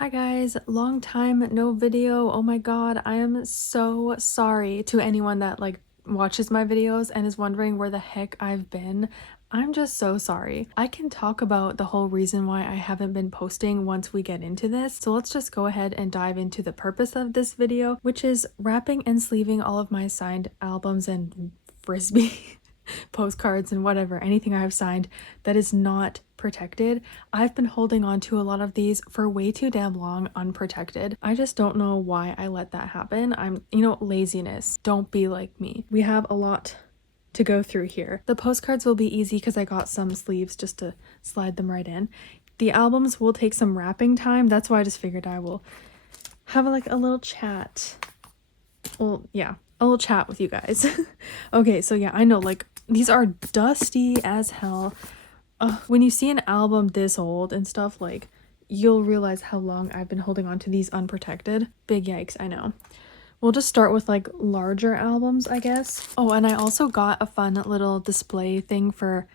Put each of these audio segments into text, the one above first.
Hi guys, long time no video. Oh my god, I am so sorry to anyone that watches my videos and is wondering where the heck I've been. I'm just so sorry. I can talk about the whole reason why I haven't been posting once we get into this. So let's just go ahead and dive into the purpose of this video, which is wrapping and sleeving all of my signed albums and frisbee postcards and whatever, anything I have signed that is not protected. I've been holding on to a lot of these for way too damn long unprotected. I just don't know why I let that happen. Laziness. Don't be like me. We have a lot to go through here. The postcards will be easy because I got some sleeves just to slide them right in. The albums will take some wrapping time. That's why I just figured I will have a little chat. Well, yeah, a little chat with you guys. Okay, so yeah, I know these are dusty as hell. When you see an album this old and stuff, you'll realize how long I've been holding on to these unprotected. Big yikes, I know. We'll just start with larger albums, I guess. Oh, and I also got a fun little display thing for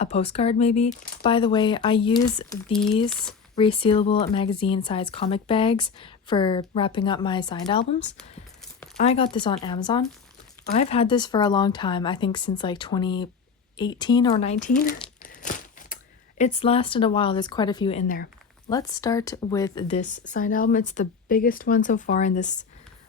a postcard maybe. By the way, I use these resealable magazine size comic bags for wrapping up my signed albums. I got this on Amazon. I've had this for a long time, I think since 2018 or 19. It's lasted a while. There's quite a few in there. Let's start with this signed album. It's the biggest one so far in this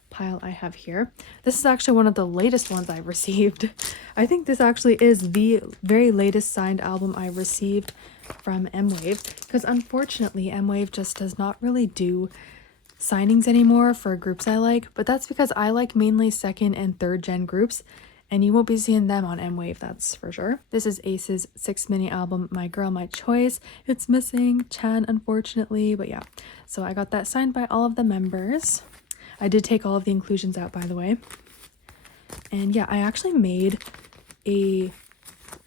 pile I have here. This is actually one of the latest ones I've received. I think this actually is the very latest signed album I received from M-Wave, because unfortunately M-Wave just does not really do signings anymore for groups I like, but that's because I like mainly second and third gen groups, and you won't be seeing them on M-Wave, that's for sure. This is Ace's 6th mini album, My Girl, My Choice. It's missing Chan, unfortunately, but yeah. So I got that signed by all of the members. I did take all of the inclusions out, by the way. And yeah, I actually made a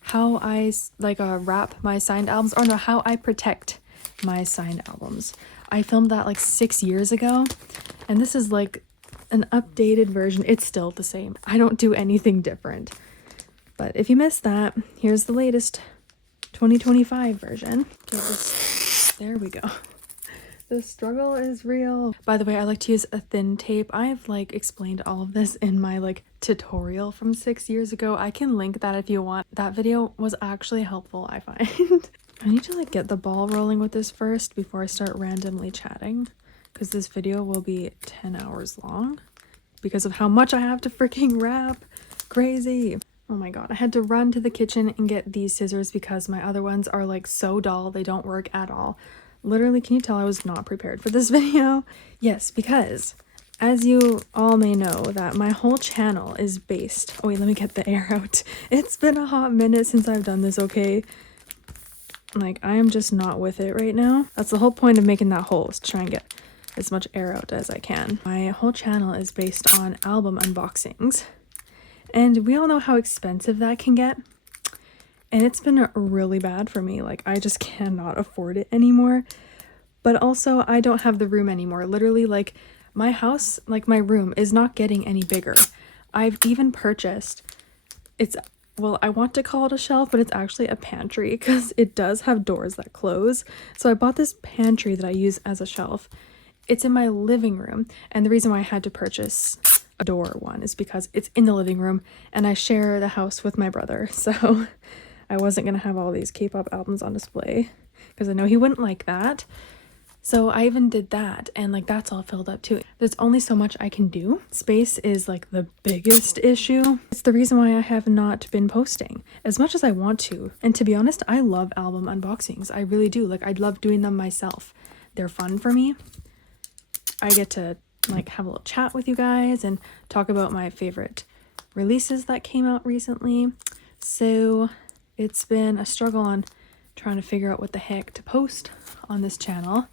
how I wrap my signed albums, or no, how I protect my signed albums. I filmed that 6 years ago, and this is an updated version. It's still the same. I don't do anything different. But if you missed that, here's the latest 2025 version. There we go. The struggle is real. By the way, I like to use a thin tape. I've explained all of this in my tutorial from 6 years ago. I can link that if you want. That video was actually helpful, I find. I need to get the ball rolling with this first before I start randomly chatting, because this video will be 10 hours long because of how much I have to freaking wrap. Crazy. Oh my god, I had to run to the kitchen and get these scissors because my other ones are so dull, they don't work at all. Literally, can you tell I was not prepared for this video? Yes, because as you all may know, that my whole channel is based— oh wait, let me get the air out. It's been a hot minute since I've done this, okay? I am just not with it right now. That's the whole point of making that hole, is to try and get as much air out as I can. My whole channel is based on album unboxings, and we all know how expensive that can get. And it's been really bad for me. I just cannot afford it anymore. But also, I don't have the room anymore. Literally, my house, my room is not getting any bigger. I've even purchased— well, I want to call it a shelf, but it's actually a pantry because it does have doors that close. So I bought this pantry that I use as a shelf. It's in my living room, and the reason why I had to purchase a door one is because it's in the living room and I share the house with my brother. So I wasn't gonna have all these K-pop albums on display because I know he wouldn't like that. So I even did that, and that's all filled up too. There's only so much I can do. Space is the biggest issue. It's the reason why I have not been posting as much as I want to. And to be honest, I love album unboxings. I really do. I love doing them myself. They're fun for me. I get to have a little chat with you guys and talk about my favorite releases that came out recently. So it's been a struggle on trying to figure out what the heck to post on this channel,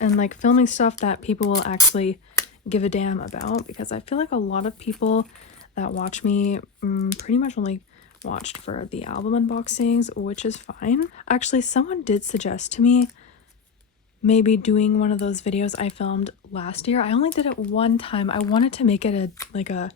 and filming stuff that people will actually give a damn about, because I feel a lot of people that watch me pretty much only watched for the album unboxings, which is fine. Actually, someone did suggest to me maybe doing one of those videos I filmed last year. I only did it one time. I wanted to make it a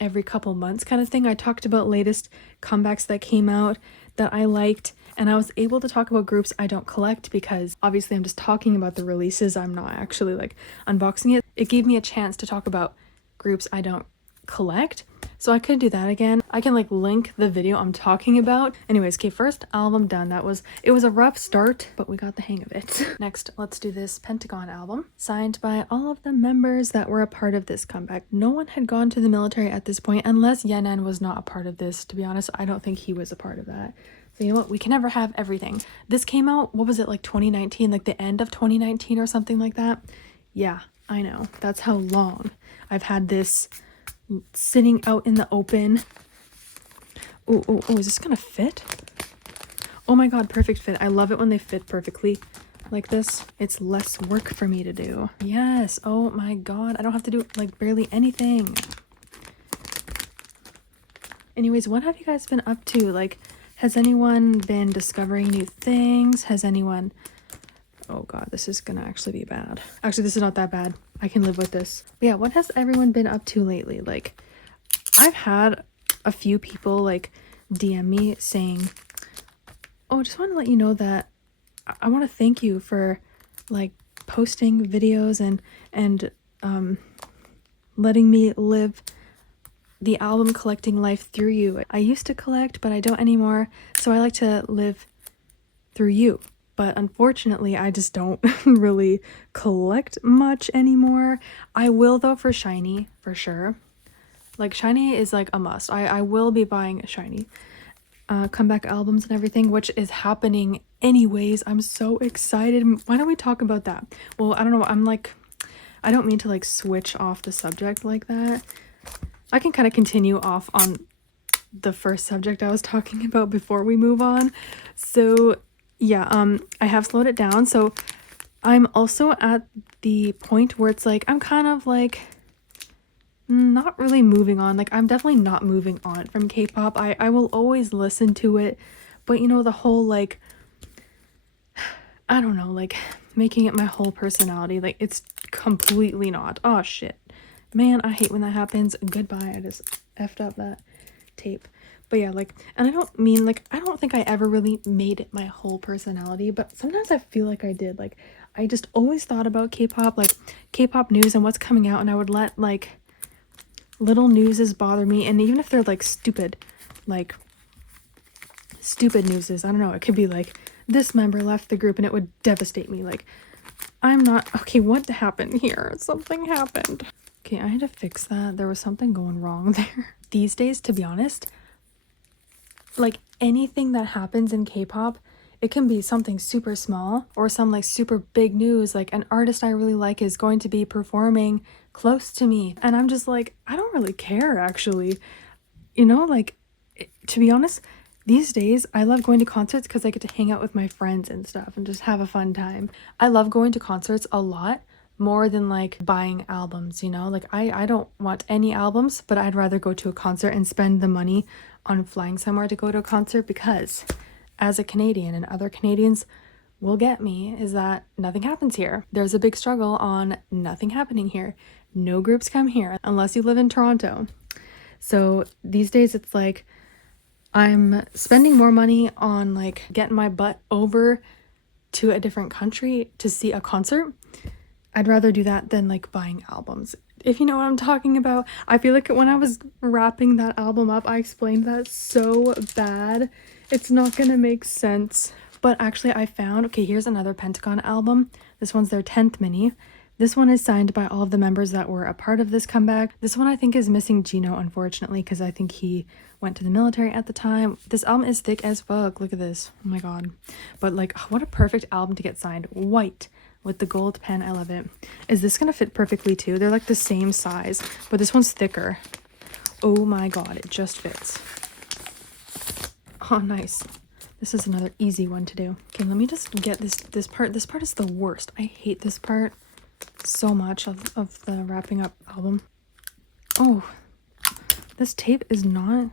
every couple months kind of thing. I talked about latest comebacks that came out that I liked, And I was able to talk about groups I don't collect because obviously I'm just talking about the releases. I'm not actually like unboxing it. It gave me a chance to talk about groups I don't collect. So I could do that again. I can like link the video I'm talking about. Anyways, okay, first album done. It was a rough start, but we got the hang of it. Next, let's do this Pentagon album, signed by all of the members that were a part of this comeback. No one had gone to the military at this point, unless Yenan was not a part of this. To be honest, I don't think he was a part of that. So you know what? We can never have everything. This came out, what was it, like 2019? Like the end of 2019 or something like that? Yeah, I know. That's how long I've had this sitting out in the open. Oh, is this gonna fit? Oh my god, perfect fit. I love it when they fit perfectly like this. It's less work for me to do. Yes, oh my god, I don't have to do like barely anything. Anyways, what have you guys been up to? Like, has anyone been discovering new things? Has anyone... Oh god, this is gonna actually be bad. Actually, this is not that bad. I can live with this. But yeah, what has everyone been up to lately? Like, I've had a few people like DM me saying, oh, just want to let you know that I want to thank you for like posting videos and letting me live the album collecting life through you. I used to collect, but I don't anymore, so I like to live through you. But unfortunately, I just don't really collect much anymore. I will though for Shiny, for sure. Like Shiny is like a must. I will be buying Shiny comeback albums and everything, which is happening anyways. I'm so excited. Why don't we talk about that? Well, I don't know. I don't mean to like switch off the subject like that. I can kind of continue off on the first subject I was talking about before we move on. So yeah, I have slowed it down. So I'm also at the point where it's like, I'm kind of like not really moving on. Like, I'm definitely not moving on from K-pop. I will always listen to it, but you know, the whole like, I don't know, like making it my whole personality, like it's completely not. Oh shit, man, I hate when that happens. Goodbye, I just effed up that tape. But yeah, like, and I don't mean like, I don't think I ever really made it my whole personality, but sometimes I feel like I did. Like, I just always thought about K-pop, like K-pop news and what's coming out, and I would let like little newses bother me. And even if they're like stupid newses, I don't know, it could be like this member left the group and it would devastate me. Like, I'm not okay. What happened here? Something happened. Okay, I had to fix that. There was something going wrong there. These days, to be honest, like anything that happens in K-pop, it can be something super small or some like super big news, like an artist I really like is going to be performing close to me, and I'm just like, I don't really care actually, you know. Like, to be honest, these days I love going to concerts because I get to hang out with my friends and stuff and just have a fun time. I love going to concerts a lot more than like buying albums, you know. Like, I don't want any albums, but I'd rather go to a concert and spend the money on flying somewhere to go to a concert, because as a Canadian, and other Canadians will get me, is that nothing happens here. There's a big struggle on nothing happening here. No groups come here unless you live in Toronto. So these days it's like I'm spending more money on like getting my butt over to a different country to see a concert. I'd rather do that than like buying albums, if you know what I'm talking about. I feel like when I was wrapping that album up, I explained that so bad. It's not gonna make sense. But actually I found, okay, here's another Pentagon album. This one's their 10th mini. This one is signed by all of the members that were a part of this comeback. This one I think is missing Gino, unfortunately, because I think he went to the military at the time. This album is thick as fuck. Look at this. Oh my god. But like, what a perfect album to get signed. White with the gold pen. I love it. Is this gonna fit perfectly too? They're like the same size, but this one's thicker. Oh my god, it just fits. Oh, nice. This is another easy one to do. Okay, let me just get this part. This part is the worst. I hate this part so much of the wrapping up album. Oh, this tape is not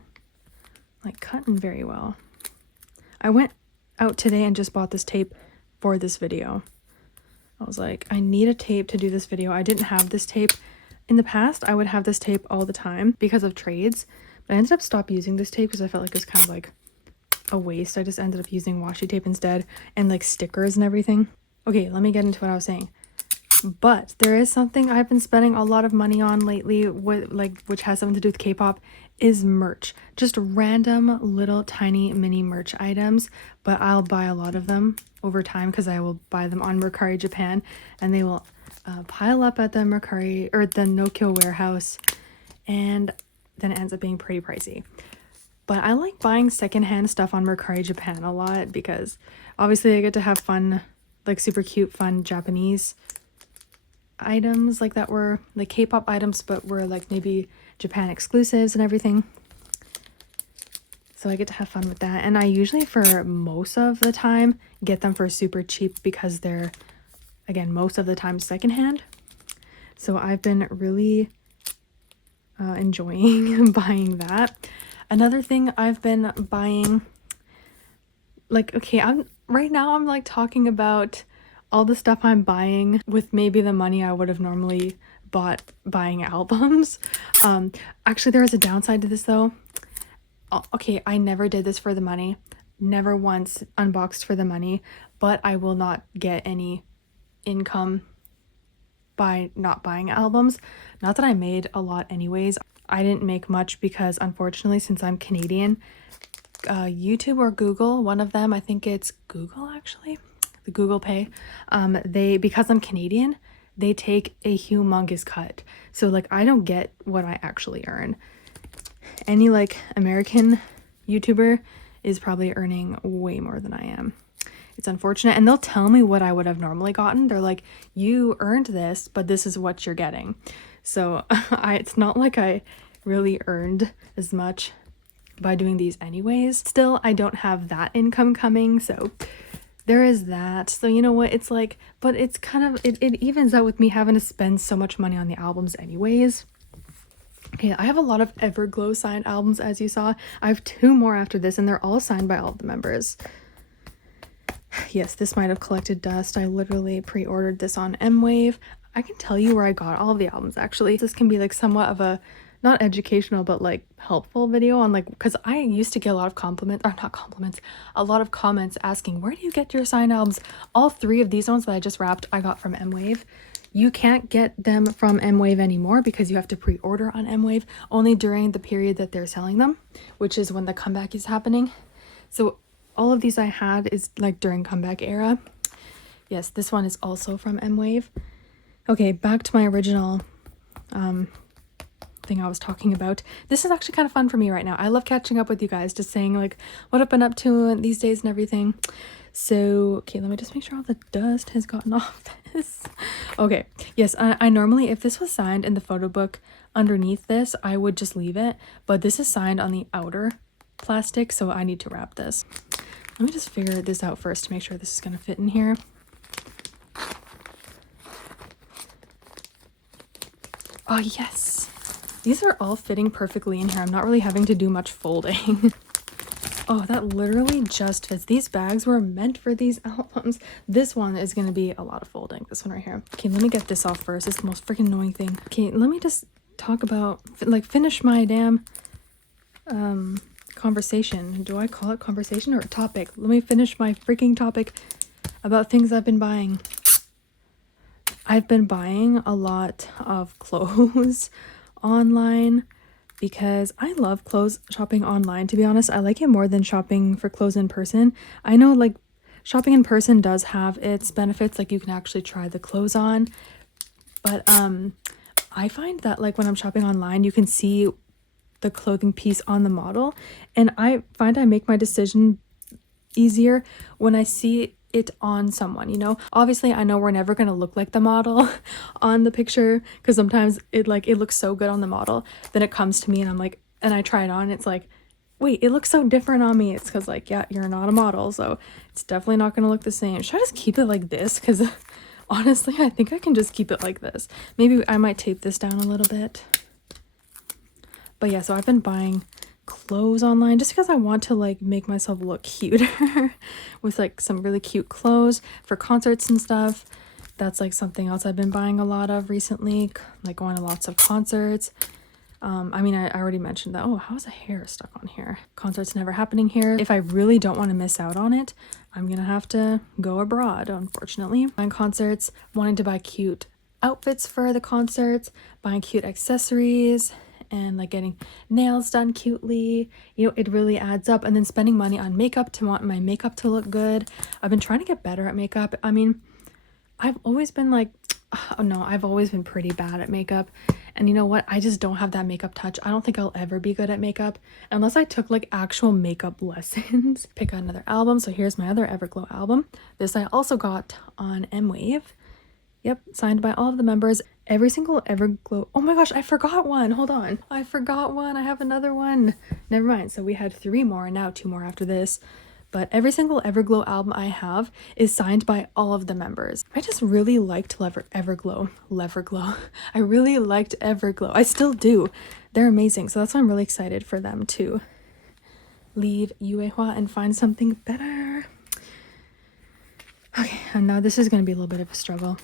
like cutting very well. I went out today and just bought this tape for this video. I was like, I need a tape to do this video. I didn't have this tape. In the past, I would have this tape all the time because of trades. But I ended up stopping using this tape because I felt like it was kind of like a waste. I just ended up using washi tape instead and like stickers and everything. Okay, let me get into what I was saying. But there is something I've been spending a lot of money on lately, with like, which has something to do with K-pop, is merch. Just random little tiny mini merch items, but I'll buy a lot of them over time because I will buy them on Mercari Japan, and they will pile up at the Mercari or the Nokia warehouse, and then it ends up being pretty pricey. But I like buying secondhand stuff on Mercari Japan a lot because obviously I get to have fun, like super cute, fun Japanese items like that were like K-pop items, but were like maybe Japan exclusives and everything. So I get to have fun with that. And I usually, for most of the time, get them for super cheap because they're, again, most of the time secondhand. So I've been really enjoying buying that. Another thing I've been buying, like, okay, right now I'm like talking about all the stuff I'm buying with maybe the money I would have normally bought buying albums. Actually, there is a downside to this though. Okay, I never did this for the money, never once unboxed for the money, but I will not get any income by not buying albums. Not that I made a lot anyways. I didn't make much because unfortunately, since I'm Canadian, YouTube or Google, one of them, I think it's Google actually, the Google Pay, because I'm Canadian, they take a humongous cut. So like I don't get what I actually earn. Any like American YouTuber is probably earning way more than I am. It's unfortunate, and they'll tell me what I would have normally gotten. They're like, you earned this, but this is what you're getting. So it's not like I really earned as much by doing these anyways. Still, I don't have that income coming, so there is that. So you know what, it's like, but it's kind of, it evens out with me having to spend so much money on the albums anyways. Okay, I have a lot of Everglow signed albums, as you saw. I have 2 more after this, and they're all signed by all of the members. Yes, this might have collected dust. I literally pre-ordered this on M-Wave. I can tell you where I got all of the albums, actually. This can be like somewhat of a, not educational, but like helpful video on like, because I used to get a lot of compliments, or not compliments, a lot of comments asking, where do you get your signed albums? All 3 of these ones that I just wrapped, I got from M-Wave. You can't get them from M-Wave anymore because you have to pre-order on M-Wave only during the period that they're selling them, which is when the comeback is happening. So all of these I had is like during comeback era. Yes, this one is also from M-Wave. Okay, back to my original thing I was talking about. This is actually kind of fun for me right now. I love catching up with you guys, just saying like what I've been up to these days and everything. So, okay, let me just make sure all the dust has gotten off this. Okay, yes, I normally, if this was signed in the photo book underneath this, I would just leave it. But this is signed on the outer plastic, so I need to wrap this. Let me just figure this out first to make sure this is going to fit in here. Oh, yes. These are all fitting perfectly in here. I'm not really having to do much folding. Oh, that literally just fits. These bags were meant for these albums. This one is going to be a lot of folding. This one right here. Okay, let me get this off first. It's the most freaking annoying thing. Okay, let me just talk about, like, finish my damn conversation. Do I call it conversation or topic? Let me finish my freaking topic about things I've been buying. I've been buying a lot of clothes online because I love clothes shopping online. To be honest, I like it more than shopping for clothes in person. I know like shopping in person does have its benefits, like you can actually try the clothes on, but I find that like when I'm shopping online, you can see the clothing piece on the model, and I find I make my decision easier when I see it on someone, you know. Obviously I know we're never going to look like the model on the picture because sometimes it looks so good on the model, then it comes to me and I'm like, and I try it on, it's like, wait, it looks so different on me. It's because like, yeah, you're not a model, so it's definitely not going to look the same. Should I just keep it like this? Because honestly I think I can just keep it like this. Maybe I might tape this down a little bit. But yeah, so I've been buying clothes online just because I want to like make myself look cuter with like some really cute clothes for concerts and stuff. That's like something else I've been buying a lot of recently, like going to lots of concerts. I mean, I already mentioned that. Oh, how's a hair stuck on here? Concerts never happening here. If I really don't want to miss out on it, I'm gonna have to go abroad, unfortunately. Buying concerts, wanting to buy cute outfits for the concerts, buying cute accessories, and like getting nails done cutely. You know, it really adds up. And then spending money on makeup to want my makeup to look good. I've been trying to get better at makeup. I mean, I've always been like, oh no, I've always been pretty bad at makeup. And you know what? I just don't have that makeup touch. I don't think I'll ever be good at makeup unless I took like actual makeup lessons. Pick out another album. So here's my other Everglow album. This I also got on M-Wave. Yep, signed by all of the members. Every single Everglow. Oh my gosh, I forgot one. Hold on. I forgot one. I have another one. Never mind. So we had 3 more and now 2 more after this. But every single Everglow album I have is signed by all of the members. I just really liked Everglow. I really liked Everglow. I still do. They're amazing. So that's why I'm really excited for them to leave Yuehua and find something better. Okay, and now this is going to be a little bit of a struggle.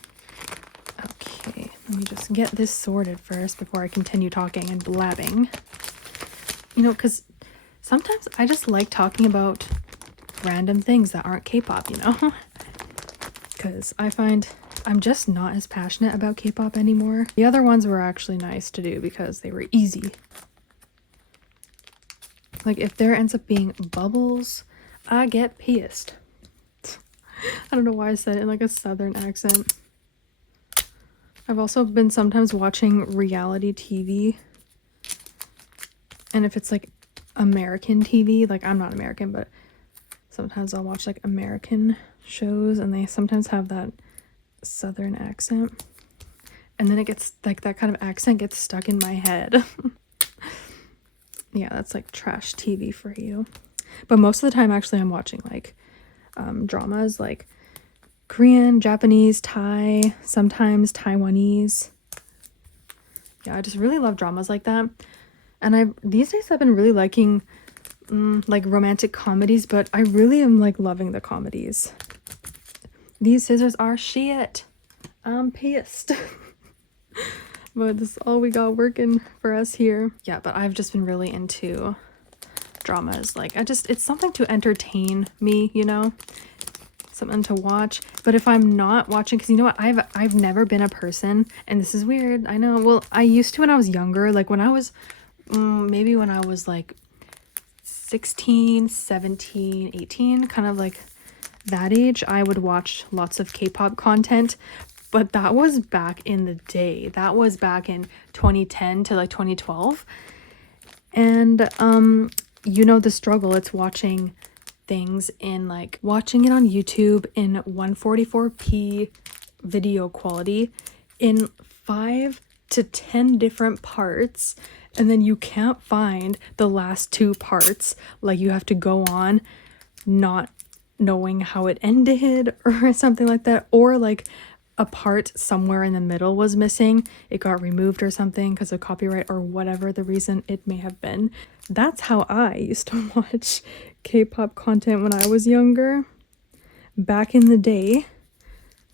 Okay, let me just get this sorted first before I continue talking and blabbing. You know, because sometimes I just like talking about random things that aren't K-pop, you know? Because I find I'm just not as passionate about K-pop anymore. The other ones were actually nice to do because they were easy. Like if there ends up being bubbles, I get pissed. I don't know why I said it in like a southern accent. I've also been sometimes watching reality TV. And if it's like American TV, like I'm not American, but sometimes I'll watch like American shows and they sometimes have that southern accent. And then it gets like that kind of accent gets stuck in my head. Yeah, that's like trash TV for you. But most of the time actually I'm watching like dramas like Korean, Japanese, Thai, sometimes Taiwanese. Yeah, I just really love dramas like that. And these days I've been really liking like romantic comedies, but I really am like loving the comedies. These scissors are shit. I'm pissed. But this is all we got working for us here. Yeah, but I've just been really into dramas. Like it's something to entertain me, you know? Something to watch. But if I'm not watching, because you know what, I've never been a person, and this is weird, I know. Well, I used to when I was younger, like when I was maybe when I was like 16, 17, 18, kind of like that age, I would watch lots of K-pop content. But that was back in the day. That was back in 2010 to like 2012. And you know the struggle. It's watching things in like watching it on YouTube in 144p video quality in 5 to 10 different parts, and then you can't find the last 2 parts. Like you have to go on not knowing how it ended or something like that, or like a part somewhere in the middle was missing, it got removed or something because of copyright or whatever the reason it may have been. That's how I used to watch K-pop content when I was younger. Back in the day,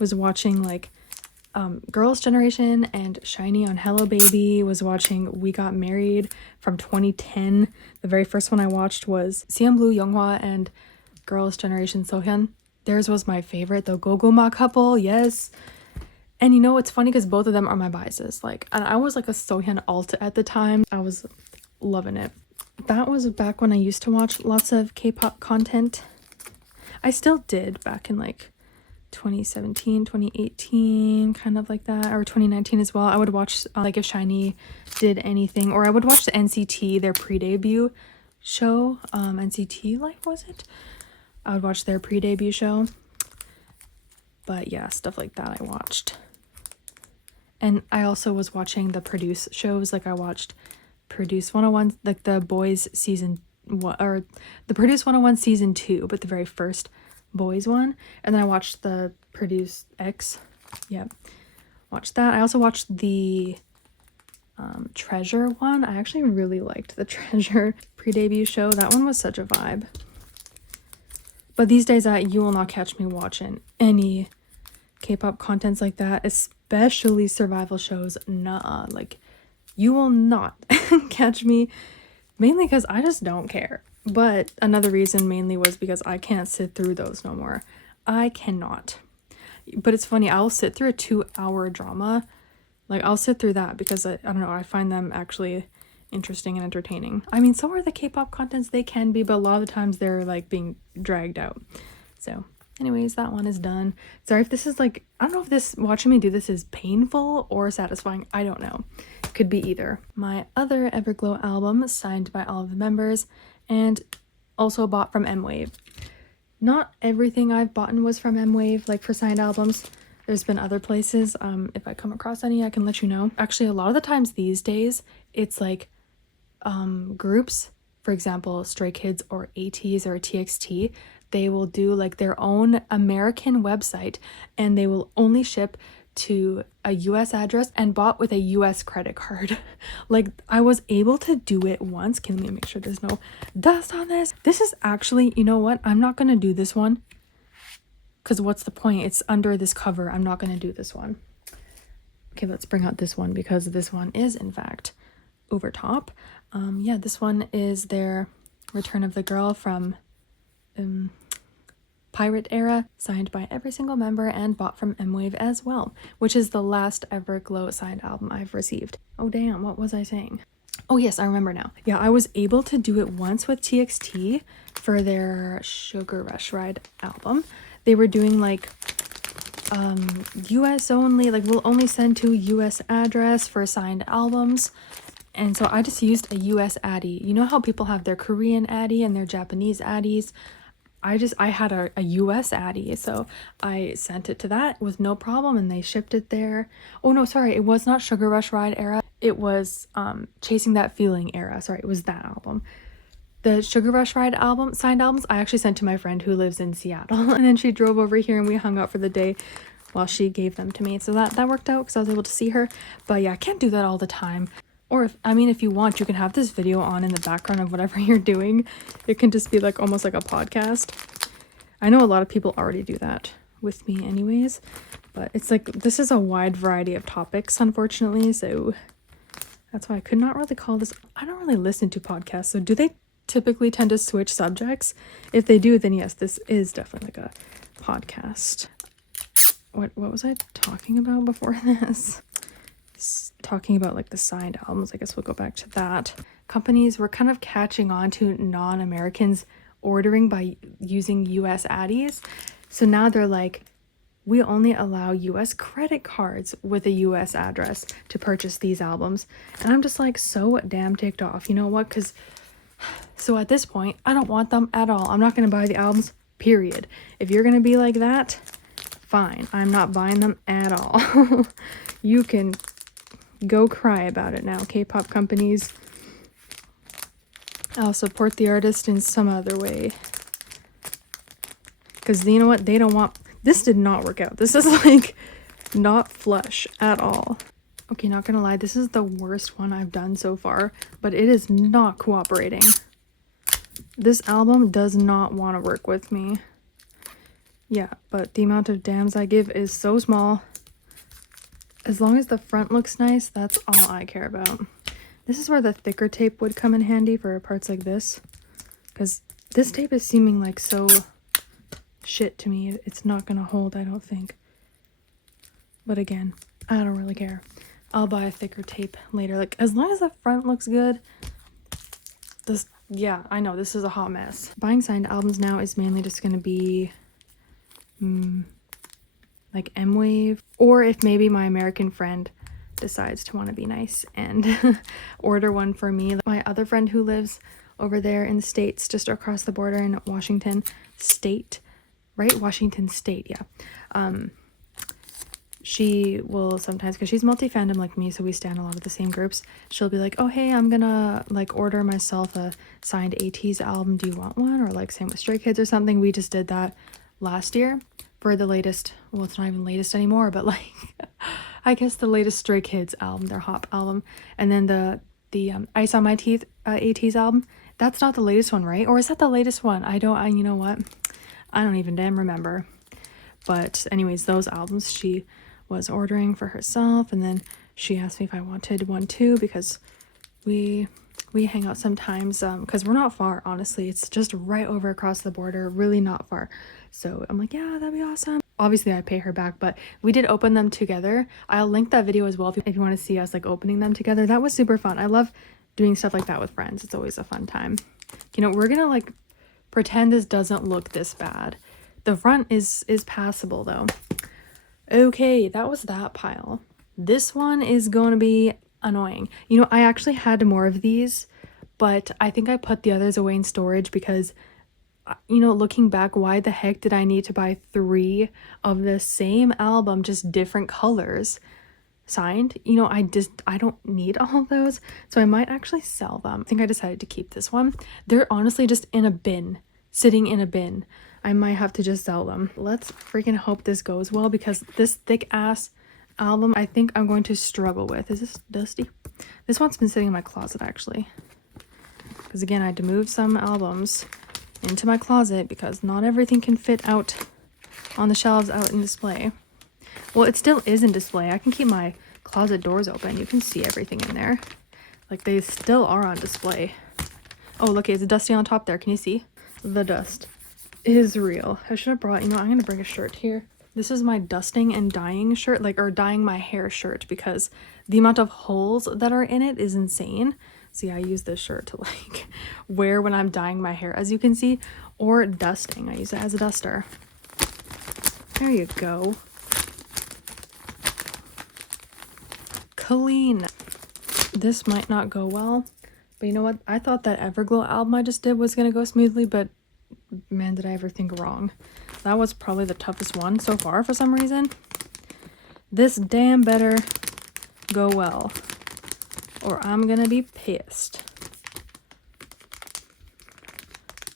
was watching like Girls' Generation and Shiny on Hello Baby, was watching We Got Married from 2010. The very first one I watched was CNBLUE, Younghwa, and Girls' Generation Sohyun. Theirs was my favorite, the Gogoma couple, yes. And you know, it's funny because both of them are my biases. Like, and I was like a Sohyun alt at the time. I was loving it. That was back when I used to watch lots of K-pop content. I still did back in like 2017, 2018, kind of like that, or 2019 as well. I would watch like if Shiny did anything, or I would watch the NCT, their pre-debut show. NCT Life, was it? I would watch their pre-debut show. But yeah, stuff like that I watched. And I also was watching the Produce shows. Like I watched Produce 101, like the Boys season 1, or the Produce 101 season 2, but the very first Boys one. And then I watched the Produce X. Yep. Watched that. I also watched the Treasure one. I actually really liked the Treasure pre-debut show. That one was such a vibe. But these days, you will not catch me watching any K-pop contents like that, especially survival shows. Nuh-uh. Like, You will not catch me, mainly because I just don't care. But another reason mainly was because I can't sit through those no more. I cannot. But it's funny, I'll sit through a 2-hour drama. Like, I'll sit through that because I don't know, I find them actually interesting and entertaining. I mean, so are the K-pop contents, they can be, but a lot of the times they're like being dragged out. So anyways, that one is done. Sorry if this is like, I don't know if this, watching me do this is painful or satisfying. I don't know. Could be either. My other Everglow album, signed by all of the members, and also bought from M-Wave. Not everything I've bought was from M-Wave, like for signed albums. There's been other places. If I come across any, I can let you know. Actually, a lot of the times these days, it's like groups, for example, Stray Kids or ATEEZ or TXT, they will do like their own American website and they will only ship to a US address and bought with a US credit card. Like, I was able to do it once. Can we make sure there's no dust on this? This is actually, you know what? I'm not gonna do this one because what's the point? It's under this cover. I'm not gonna do this one. Okay, let's bring out this one because this one is in fact over top. Yeah, this one is their Return of the Girl from Pirate Era, signed by every single member and bought from M-Wave as well, which is the last Everglow signed album I've received. Oh damn, what was I saying? Oh yes, I remember now. Yeah, I was able to do it once with TXT for their Sugar Rush Ride album. They were doing like US only, like we'll only send to US address for signed albums. And so I just used a US addy. You know how people have their Korean addy and their Japanese addies? I had a US addy, so I sent it to that with no problem and they shipped it there. Oh no, sorry, it was not Sugar Rush Ride Era. It was Chasing That Feeling Era. Sorry, it was that album. The Sugar Rush Ride album, signed albums, I actually sent to my friend who lives in Seattle. And then she drove over here and we hung out for the day while she gave them to me. So that worked out because I was able to see her. But yeah, I can't do that all the time. Or if you want, you can have this video on in the background of whatever you're doing. It can just be like almost like a podcast. I know a lot of people already do that with me anyways, but it's like this is a wide variety of topics, unfortunately, so that's why I could not really call this. I don't really listen to podcasts, so do they typically tend to switch subjects? If they do, then yes, this is definitely like a podcast. What was I talking about before this? Talking about like the signed albums, I guess we'll go back to that. Companies were kind of catching on to non-Americans ordering by using US addies. So now they're like, we only allow US credit cards with a US address to purchase these albums. And I'm just like so damn ticked off. You know what? Because so at this point, I don't want them at all. I'm not going to buy the albums, period. If you're going to be like that, fine. I'm not buying them at all. You can go cry about it now, K-pop companies. I'll support the artist in some other way. Because you know what? They don't want... This did not work out. This is like not flush at all. Okay, not gonna lie. This is the worst one I've done so far. But it is not cooperating. This album does not want to work with me. Yeah, but the amount of damns I give is so small. As long as the front looks nice, that's all I care about. This is where the thicker tape would come in handy for parts like this. Because this tape is seeming like so shit to me. It's not going to hold, I don't think. But again, I don't really care. I'll buy a thicker tape later. Like, as long as the front looks good. Yeah, I know, this is a hot mess. Buying signed albums now is mainly just going to be... like M-Wave, or if maybe my American friend decides to want to be nice and order one for me. My other friend who lives over there in the States, just across the border in Washington State, right? Washington State, yeah. She will sometimes, because she's multi-fandom like me, so we stay in a lot of the same groups, she'll be like, oh hey, I'm gonna like order myself a signed ATEEZ album, do you want one? Or like same with Stray Kids or something. We just did that last year for the latest, well, it's not even latest anymore, but like I guess the latest Stray Kids album, their Hop album, and then the Ice on My Teeth ATEEZ album. That's not the latest one, right? Or is that the latest one? You know what, I don't even damn remember. But anyways, those albums she was ordering for herself, and then she asked me if I wanted one too, because we hang out sometimes, because we're not far, honestly. It's just right over across the border, really not far. So I'm like, yeah, that'd be awesome. Obviously I pay her back, but we did open them together. I'll link that video as well if you want to see us like opening them together. That was super fun. I love doing stuff like that with friends. It's always a fun time. You know, we're gonna like pretend this doesn't look this bad. The front is passable though. Okay, that was that pile. This one is going to be annoying. You know, I actually had more of these, but I think I put the others away in storage because, you know, looking back, why the heck did I need to buy 3 of the same album, just different colors, signed? You know, I don't need all of those, so I might actually sell them. I think I decided to keep this one. They're honestly just in a bin, sitting in a bin. I might have to just sell them. Let's freaking hope this goes well, because this thick ass album I think I'm going to struggle with. Is this dusty? This one's been sitting in my closet actually, because again I had to move some albums into my closet because not everything can fit out on the shelves out in display. Well, it still is in display. I can keep my closet doors open. You can see everything in there. Like, they still are on display. Oh, look, it's dusty on top there. Can you see? The dust is real. I should have brought, you know, I'm gonna bring a shirt here. This is my dusting and dyeing shirt, like, or dyeing my hair shirt, because the amount of holes that are in it is insane. See, I use this shirt to like wear when I'm dyeing my hair, as you can see, or dusting. I use it as a duster. There you go. Clean. This might not go well, but you know what? I thought that Everglow album I just did was gonna go smoothly, but man, did I ever think wrong. That was probably the toughest one so far for some reason. This damn better go well, or I'm gonna be pissed.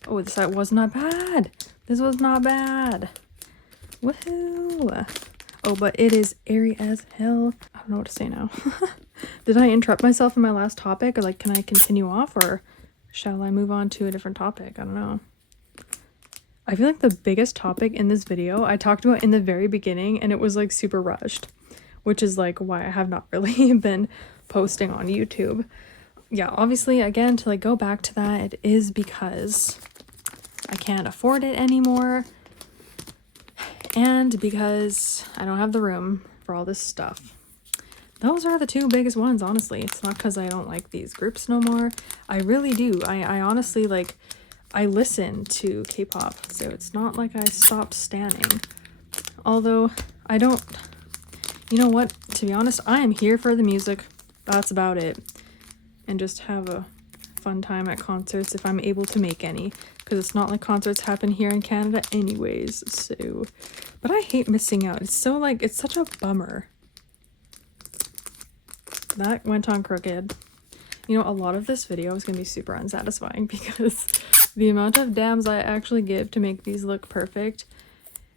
Oh, this was not bad. This was not bad. Woohoo! Oh, but it is airy as hell. I don't know what to say now. Did I interrupt myself in my last topic, or like, can I continue off, or shall I move on to a different topic? I don't know. I feel like the biggest topic in this video I talked about in the very beginning, and it was like super rushed, which is like why I have not really been posting on YouTube. Yeah, obviously, again, to like go back to that, it is because I can't afford it anymore, and because I don't have the room for all this stuff. Those are the 2 biggest ones, honestly. It's not because I don't like these groups no more. I really do. I honestly, like, I listen to K-pop, so it's not like I stopped standing. Although, I don't... You know what? To be honest, I am here for the music. That's about it. And just have a fun time at concerts if I'm able to make any. Because it's not like concerts happen here in Canada anyways, so... But I hate missing out. It's so, like, it's such a bummer. That went on crooked. You know, a lot of this video is going to be super unsatisfying because the amount of dams I actually give to make these look perfect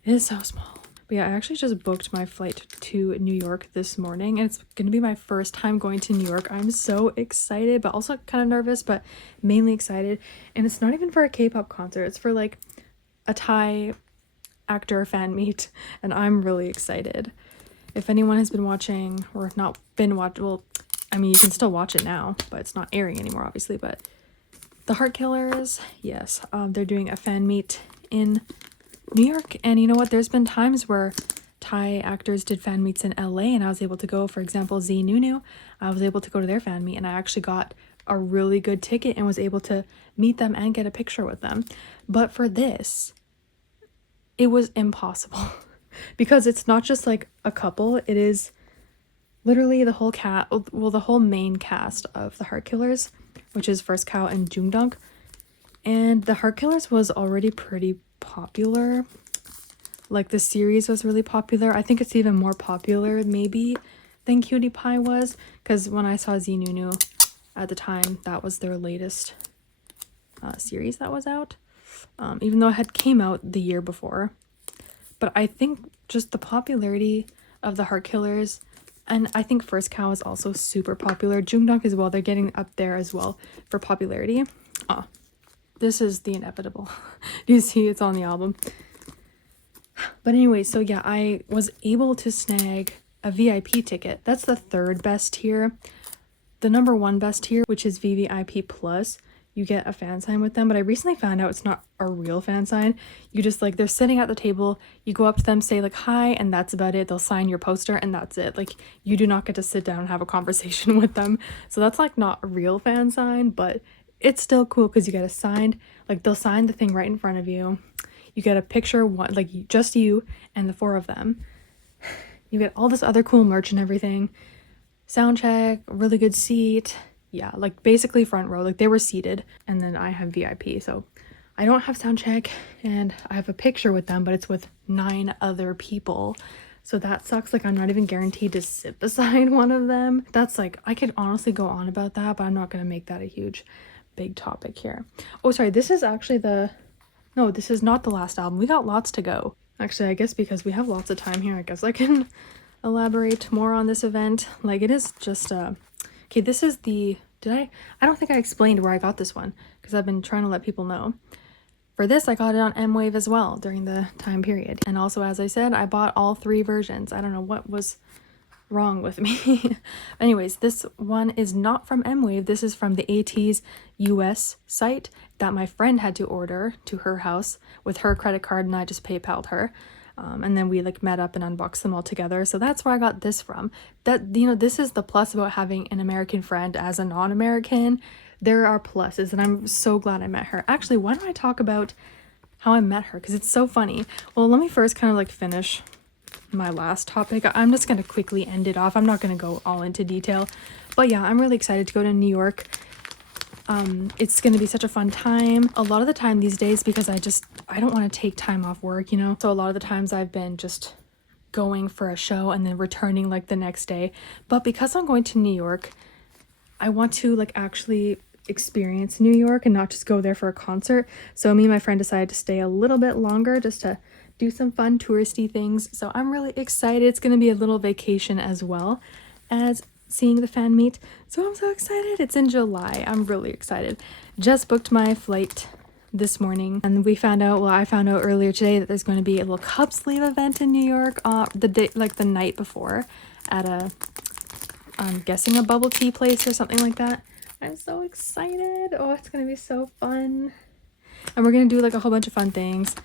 is so small. But yeah, I actually just booked my flight to New York this morning, and it's going to be my first time going to New York. I'm so excited, but also kind of nervous, but mainly excited. And it's not even for a K-pop concert. It's for like a Thai actor fan meet, and I'm really excited. If anyone has been watching, or not been watching, well, I mean, you can still watch it now, but it's not airing anymore, obviously, but the Heart Killers, yes, they're doing a fan meet in New York, and you know what, there's been times where Thai actors did fan meets in LA, and I was able to go. For example, Z Nunu, I was able to go to their fan meet, and I actually got a really good ticket and was able to meet them and get a picture with them. But for this, it was impossible. Because it's not just like a couple, it is literally the whole the whole main cast of the Heart Killers, which is First Cow and Jungdunk. And the Heart Killers was already pretty popular. Like, the series was really popular. I think it's even more popular maybe than Cutie Pie was, because when I saw Z Nunu at the time, that was their latest series that was out, even though it had came out the year before. But I think just the popularity of the Heart Killers, and I think First Cow is also super popular. Jungdunk as well, they're getting up there as well for popularity. This is the inevitable. You see, it's on the album. But anyway, so yeah, I was able to snag a VIP ticket. That's the third best tier. The number one best tier, which is VVIP plus, you get a fan sign with them. But I recently found out it's not a real fan sign. You just like, they're sitting at the table, you go up to them, say like hi, and that's about it. They'll sign your poster and that's it. Like, you do not get to sit down and have a conversation with them. So that's like not a real fan sign, but it's still cool because you get a signed, like they'll sign the thing right in front of you. You get a picture, one like just you and the four of them. You get all this other cool merch and everything. Sound check, really good seat. Yeah, like basically front row. Like they were seated, and then I have VIP. So I don't have sound check, and I have a picture with them, but it's with 9 other people. So that sucks. Like I'm not even guaranteed to sit beside one of them. That's like, I could honestly go on about that, but I'm not gonna make that a huge big topic here. Oh, sorry, this is actually no, this is not the last album. We got lots to go. Actually, I guess because we have lots of time here, I guess I can elaborate more on this event. Like it is just okay, this is the, I don't think I explained where I got this one because I've been trying to let people know. For this, I got it on M-Wave as well during the time period. And also, as I said, I bought all 3 versions. I don't know what was wrong with me. Anyways, this one is not from M-Wave. This is from the ATEEZ US site that my friend had to order to her house with her credit card, and I just PayPal'd her. And then we like met up and unboxed them all together. So that's where I got this from. That, you know, this is the plus about having an American friend as a non-American. There are pluses, and I'm so glad I met her. Actually, why don't I talk about how I met her? Because it's so funny. Well, let me first kind of like finish my last topic. I'm just going to quickly end it off. I'm not going to go all into detail. But yeah, I'm really excited to go to New York. It's gonna be such a fun time. A lot of the time these days, because I don't want to take time off work, you know, so a lot of the times I've been just going for a show and then returning like the next day. But because I'm going to New York, I want to like actually experience New York and not just go there for a concert. So me and my friend decided to stay a little bit longer just to do some fun touristy things. So I'm really excited. It's gonna be a little vacation as well as seeing the fan meet. So I'm so excited. It's in July. I'm really excited. Just booked my flight this morning, and we found out, well, I found out earlier today that there's going to be a little cup sleeve event in New York the day, like the night before, at a I'm guessing a bubble tea place or something like that. I'm so excited. Oh, it's gonna be so fun. And we're gonna do like a whole bunch of fun things.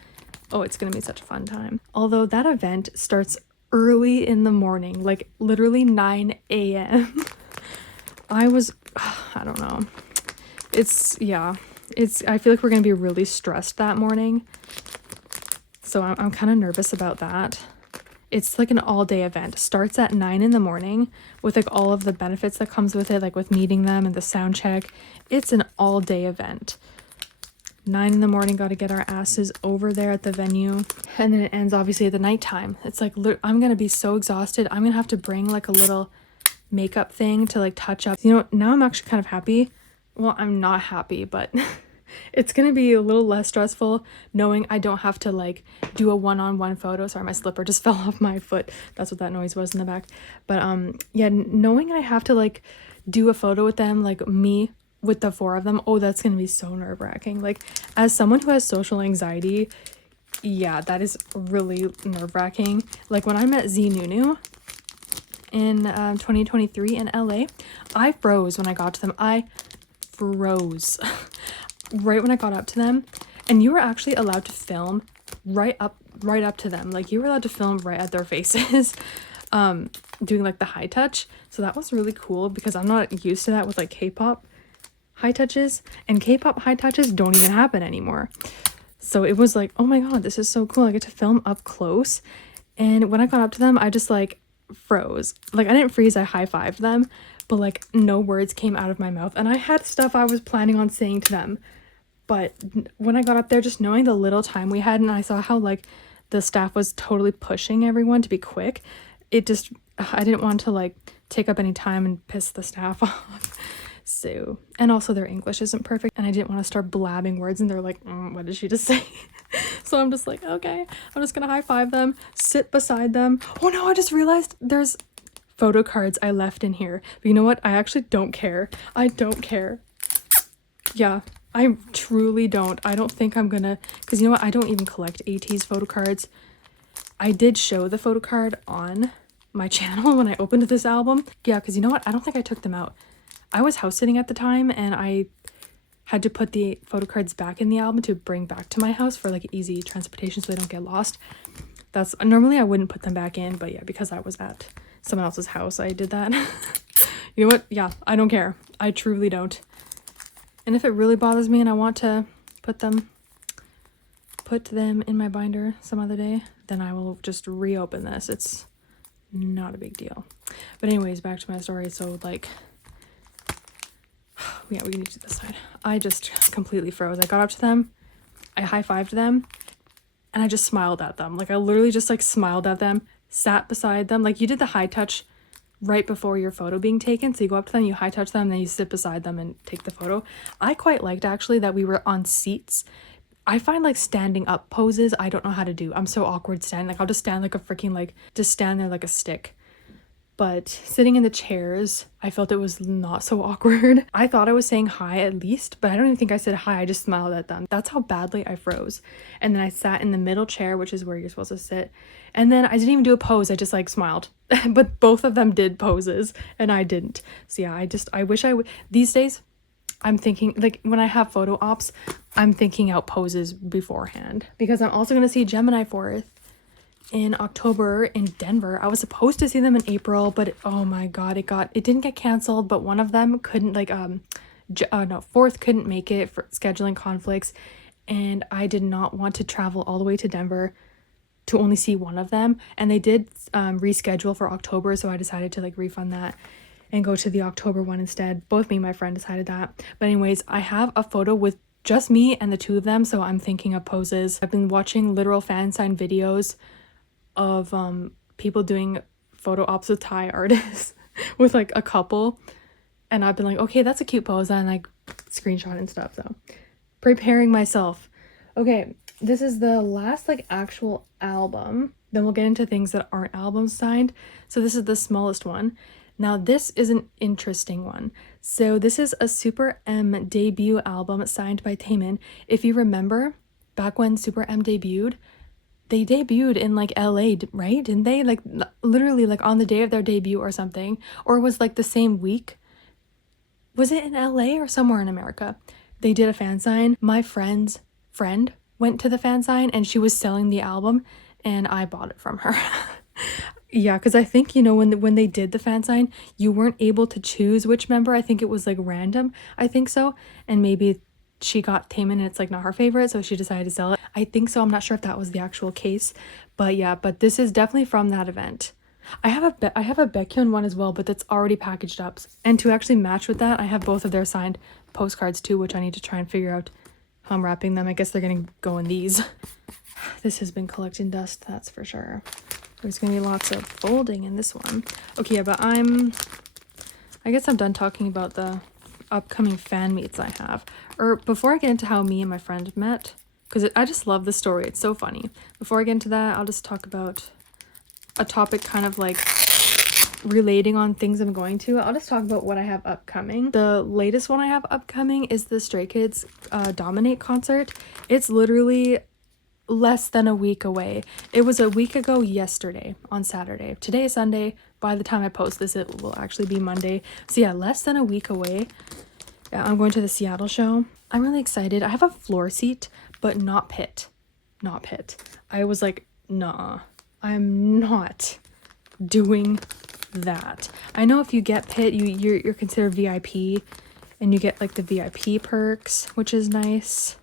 Oh, it's gonna be such a fun time. Although that event starts early in the morning, like literally 9 a.m. I don't know. I feel like we're gonna be really stressed that morning. So I'm kind of nervous about that. It's like an all-day event. Starts at 9 in the morning with like all of the benefits that comes with it, like with meeting them and the sound check. It's an all-day event. 9 in the morning, got to get our asses over there at the venue, and then it ends obviously at the nighttime. It's like I'm gonna be so exhausted. I'm gonna have to bring like a little makeup thing to like touch up. You know, now I'm actually kind of happy. Well, I'm not happy, but it's gonna be a little less stressful knowing I don't have to like do a one-on-one photo. Sorry, my slipper just fell off my foot. That's what that noise was in the back. But yeah, knowing I have to like do a photo with them, like me with the 4 of them, oh, that's gonna be so nerve-wracking. Like, as someone who has social anxiety, yeah, that is really nerve-wracking. Like when I met Nunu in 2023 in LA, I froze when I got to them. I froze right when I got up to them. And you were actually allowed to film right up to them. Like you were allowed to film right at their faces, doing like the high touch. So that was really cool because I'm not used to that with like K-pop high touches, and K-pop high touches don't even happen anymore. So it was like, oh my god, this is so cool. I get to film up close. And when I got up to them, I just like froze. Like I didn't freeze, I high-fived them, but like no words came out of my mouth. And I had stuff I was planning on saying to them, but when I got up there, just knowing the little time we had, and I saw how like the staff was totally pushing everyone to be quick, I didn't want to like take up any time and piss the staff off. So, and also their English isn't perfect, and I didn't want to start blabbing words and they're like, what did she just say? So I'm just like, okay, I'm just gonna high-five them, sit beside them. Oh no, I just realized there's photo cards I left in here. But you know what? I actually don't care. I don't care. Yeah, I truly don't. I don't think I'm gonna, because you know what? I don't even collect ATEEZ photo cards. I did show the photo card on my channel when I opened this album. Yeah, because you know what? I don't think I took them out. I was house sitting at the time and I had to put the photo cards back in the album to bring back to my house for like easy transportation so they don't get lost. That's normally I wouldn't put them back in, but yeah, because I was at someone else's house, I did that. You know what? Yeah, I don't care. I truly don't. And if it really bothers me and I want to put them in my binder some other day, then I will just reopen this. It's not a big deal. But anyways, back to my story. So like, yeah, we can do this side. I just completely froze. I got up to them, I high-fived them, and I just smiled at them. Like I literally just like smiled at them, sat beside them. Like you did the high touch right before your photo being taken. So you go up to them, you high touch them, then you sit beside them and take the photo. I quite liked actually that we were on seats. I find like standing up poses, I don't know how to do. I'm so awkward standing. Like I'll just stand like a freaking like, just stand there like a stick. But sitting in the chairs, I felt it was not so awkward. I thought I was saying hi at least, but I don't even think I said hi. I just smiled at them. That's how badly I froze. And then I sat in the middle chair, which is where you're supposed to sit. And then I didn't even do a pose. I just like smiled. But both of them did poses and I didn't. So yeah, I wish I would. These days, I'm thinking like when I have photo ops, I'm thinking out poses beforehand. Because I'm also going to see Gemini 4th in October in Denver. I was supposed to see them in April, but oh my god, it didn't get canceled, but one of them couldn't like Fourth couldn't make it for scheduling conflicts, and I did not want to travel all the way to Denver to only see one of them, and they did reschedule for October, so I decided to like refund that and go to the October one instead. Both me and my friend decided that. But anyways, I have a photo with just me and the two of them, so I'm thinking of poses. I've been watching literal fan sign videos of people doing photo ops with Thai artists with like a couple, and I've been like, okay, that's a cute pose, and like screenshot and stuff. So preparing myself. Okay, this is the last like actual album, then we'll get into things that aren't albums signed. So this is the smallest one. Now this is an interesting one. So this is a Super M debut album signed by Taemin. If you remember back when Super M debuted, they debuted in like LA, right? Didn't they? Like literally like on the day of their debut or something, or it was like the same week. Was it in LA or somewhere in America? They did a fan sign. My friend's friend went to the fan sign and she was selling the album and I bought it from her. Yeah, because I think, you know, when they did the fan sign, you weren't able to choose which member. I think it was like random. I think so. And maybe she got Taemin and it's like not her favorite, so she decided to sell it. I think so. I'm not sure if that was the actual case, but yeah, but this is definitely from that event. I have a Baekhyun one as well, but that's already packaged up. And to actually match with that, I have both of their signed postcards too, which I need to try and figure out how I'm wrapping them. I guess they're gonna go in these. This has been collecting dust, that's for sure. There's gonna be lots of folding in this one. Okay, yeah, but I guess I'm done talking about the upcoming fan meets I have. Or before I get into how me and my friend met, because I just love the story, it's so funny. Before I get into that, I'll just talk about a topic kind of like relating on things I'm going to. I'll just talk about what I have upcoming. The latest one I have upcoming is the Stray Kids Dominate concert. It's literally less than a week away. It was a week ago yesterday on Saturday. Today is Sunday. By the time I post this, it will actually be Monday. So yeah, less than a week away. Yeah, I'm going to the Seattle show. I'm really excited. I have a floor seat, but not pit. Not pit. I was like, nah, I'm not doing that. I know if you get pit, you're considered VIP, and you get like the VIP perks, which is nice.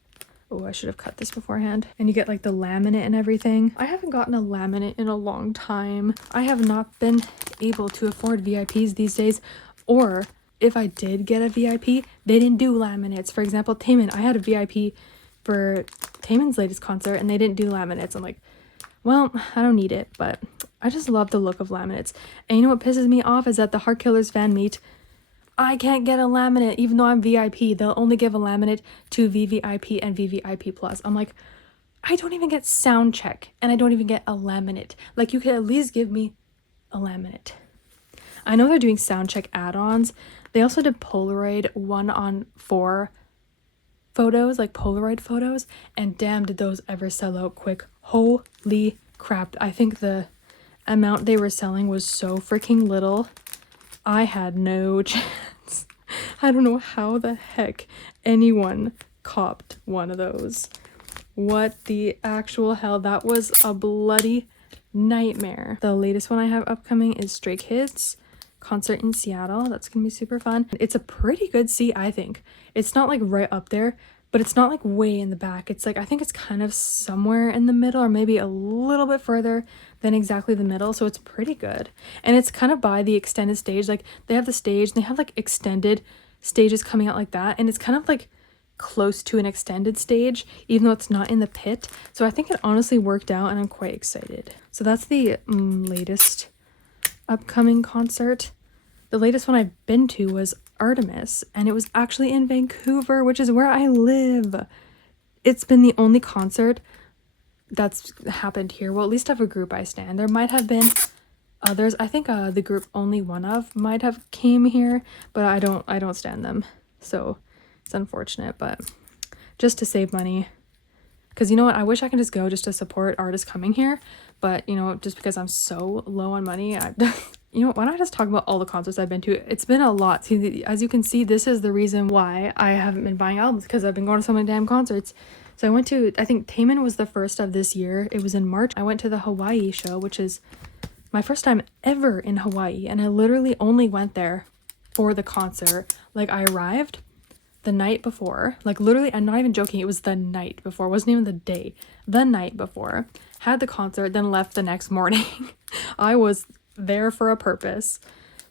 Oh, I should have cut this beforehand. And you get like the laminate and everything. I haven't gotten a laminate in a long time. I have not been able to afford VIPs these days. Or if I did get a VIP, they didn't do laminates. For example, Taemin, I had a VIP for Taemin's latest concert and they didn't do laminates. I'm like, well, I don't need it, but I just love the look of laminates. And you know what pisses me off is that the Heart Killers fan meet, I can't get a laminate even though I'm VIP. They'll only give a laminate to VVIP and VVIP plus. I'm like, I don't even get sound check and I don't even get a laminate. Like, you could at least give me a laminate. I know they're doing sound check add-ons. They also did Polaroid 1:4 photos, like Polaroid photos, and damn did those ever sell out quick. Holy crap. I think the amount they were selling was so freaking little. I had no chance. I don't know how the heck anyone copped one of those. What the actual hell? That was a bloody nightmare. The latest one I have upcoming is Stray Kids concert in Seattle. That's gonna be super fun. It's a pretty good seat, I think. It's not like right up there, but it's not like way in the back. It's like, I think it's kind of somewhere in the middle, or maybe a little bit further than exactly the middle, so it's pretty good. And it's kind of by the extended stage. Like, they have the stage and they have like extended stages coming out like that, and it's kind of like close to an extended stage, even though it's not in the pit. So I think it honestly worked out, and I'm quite excited. So that's the latest upcoming concert. The latest one I've been to was Artemis, and it was actually in Vancouver, which is where I live. It's been the only concert that's happened here. Well, at least of a group I stand. There might have been others. I think the group only one of might have came here, but I don't stand them. So it's unfortunate, but just to save money. Because you know what? I wish I could just go just to support artists coming here. But, you know, just because I'm so low on money, you know, why don't I just talk about all the concerts I've been to? It's been a lot. See, as you can see, this is the reason why I haven't been buying albums, because I've been going to so many damn concerts. So I went to, I think TIME was the first of this year. It was in March. I went to the Hawaii show, which is my first time ever in Hawaii. And I literally only went there for the concert. Like, I arrived the night before, like literally, I'm not even joking, it was the night before, it wasn't even the day, the night before, had the concert, then left the next morning. I was there for a purpose,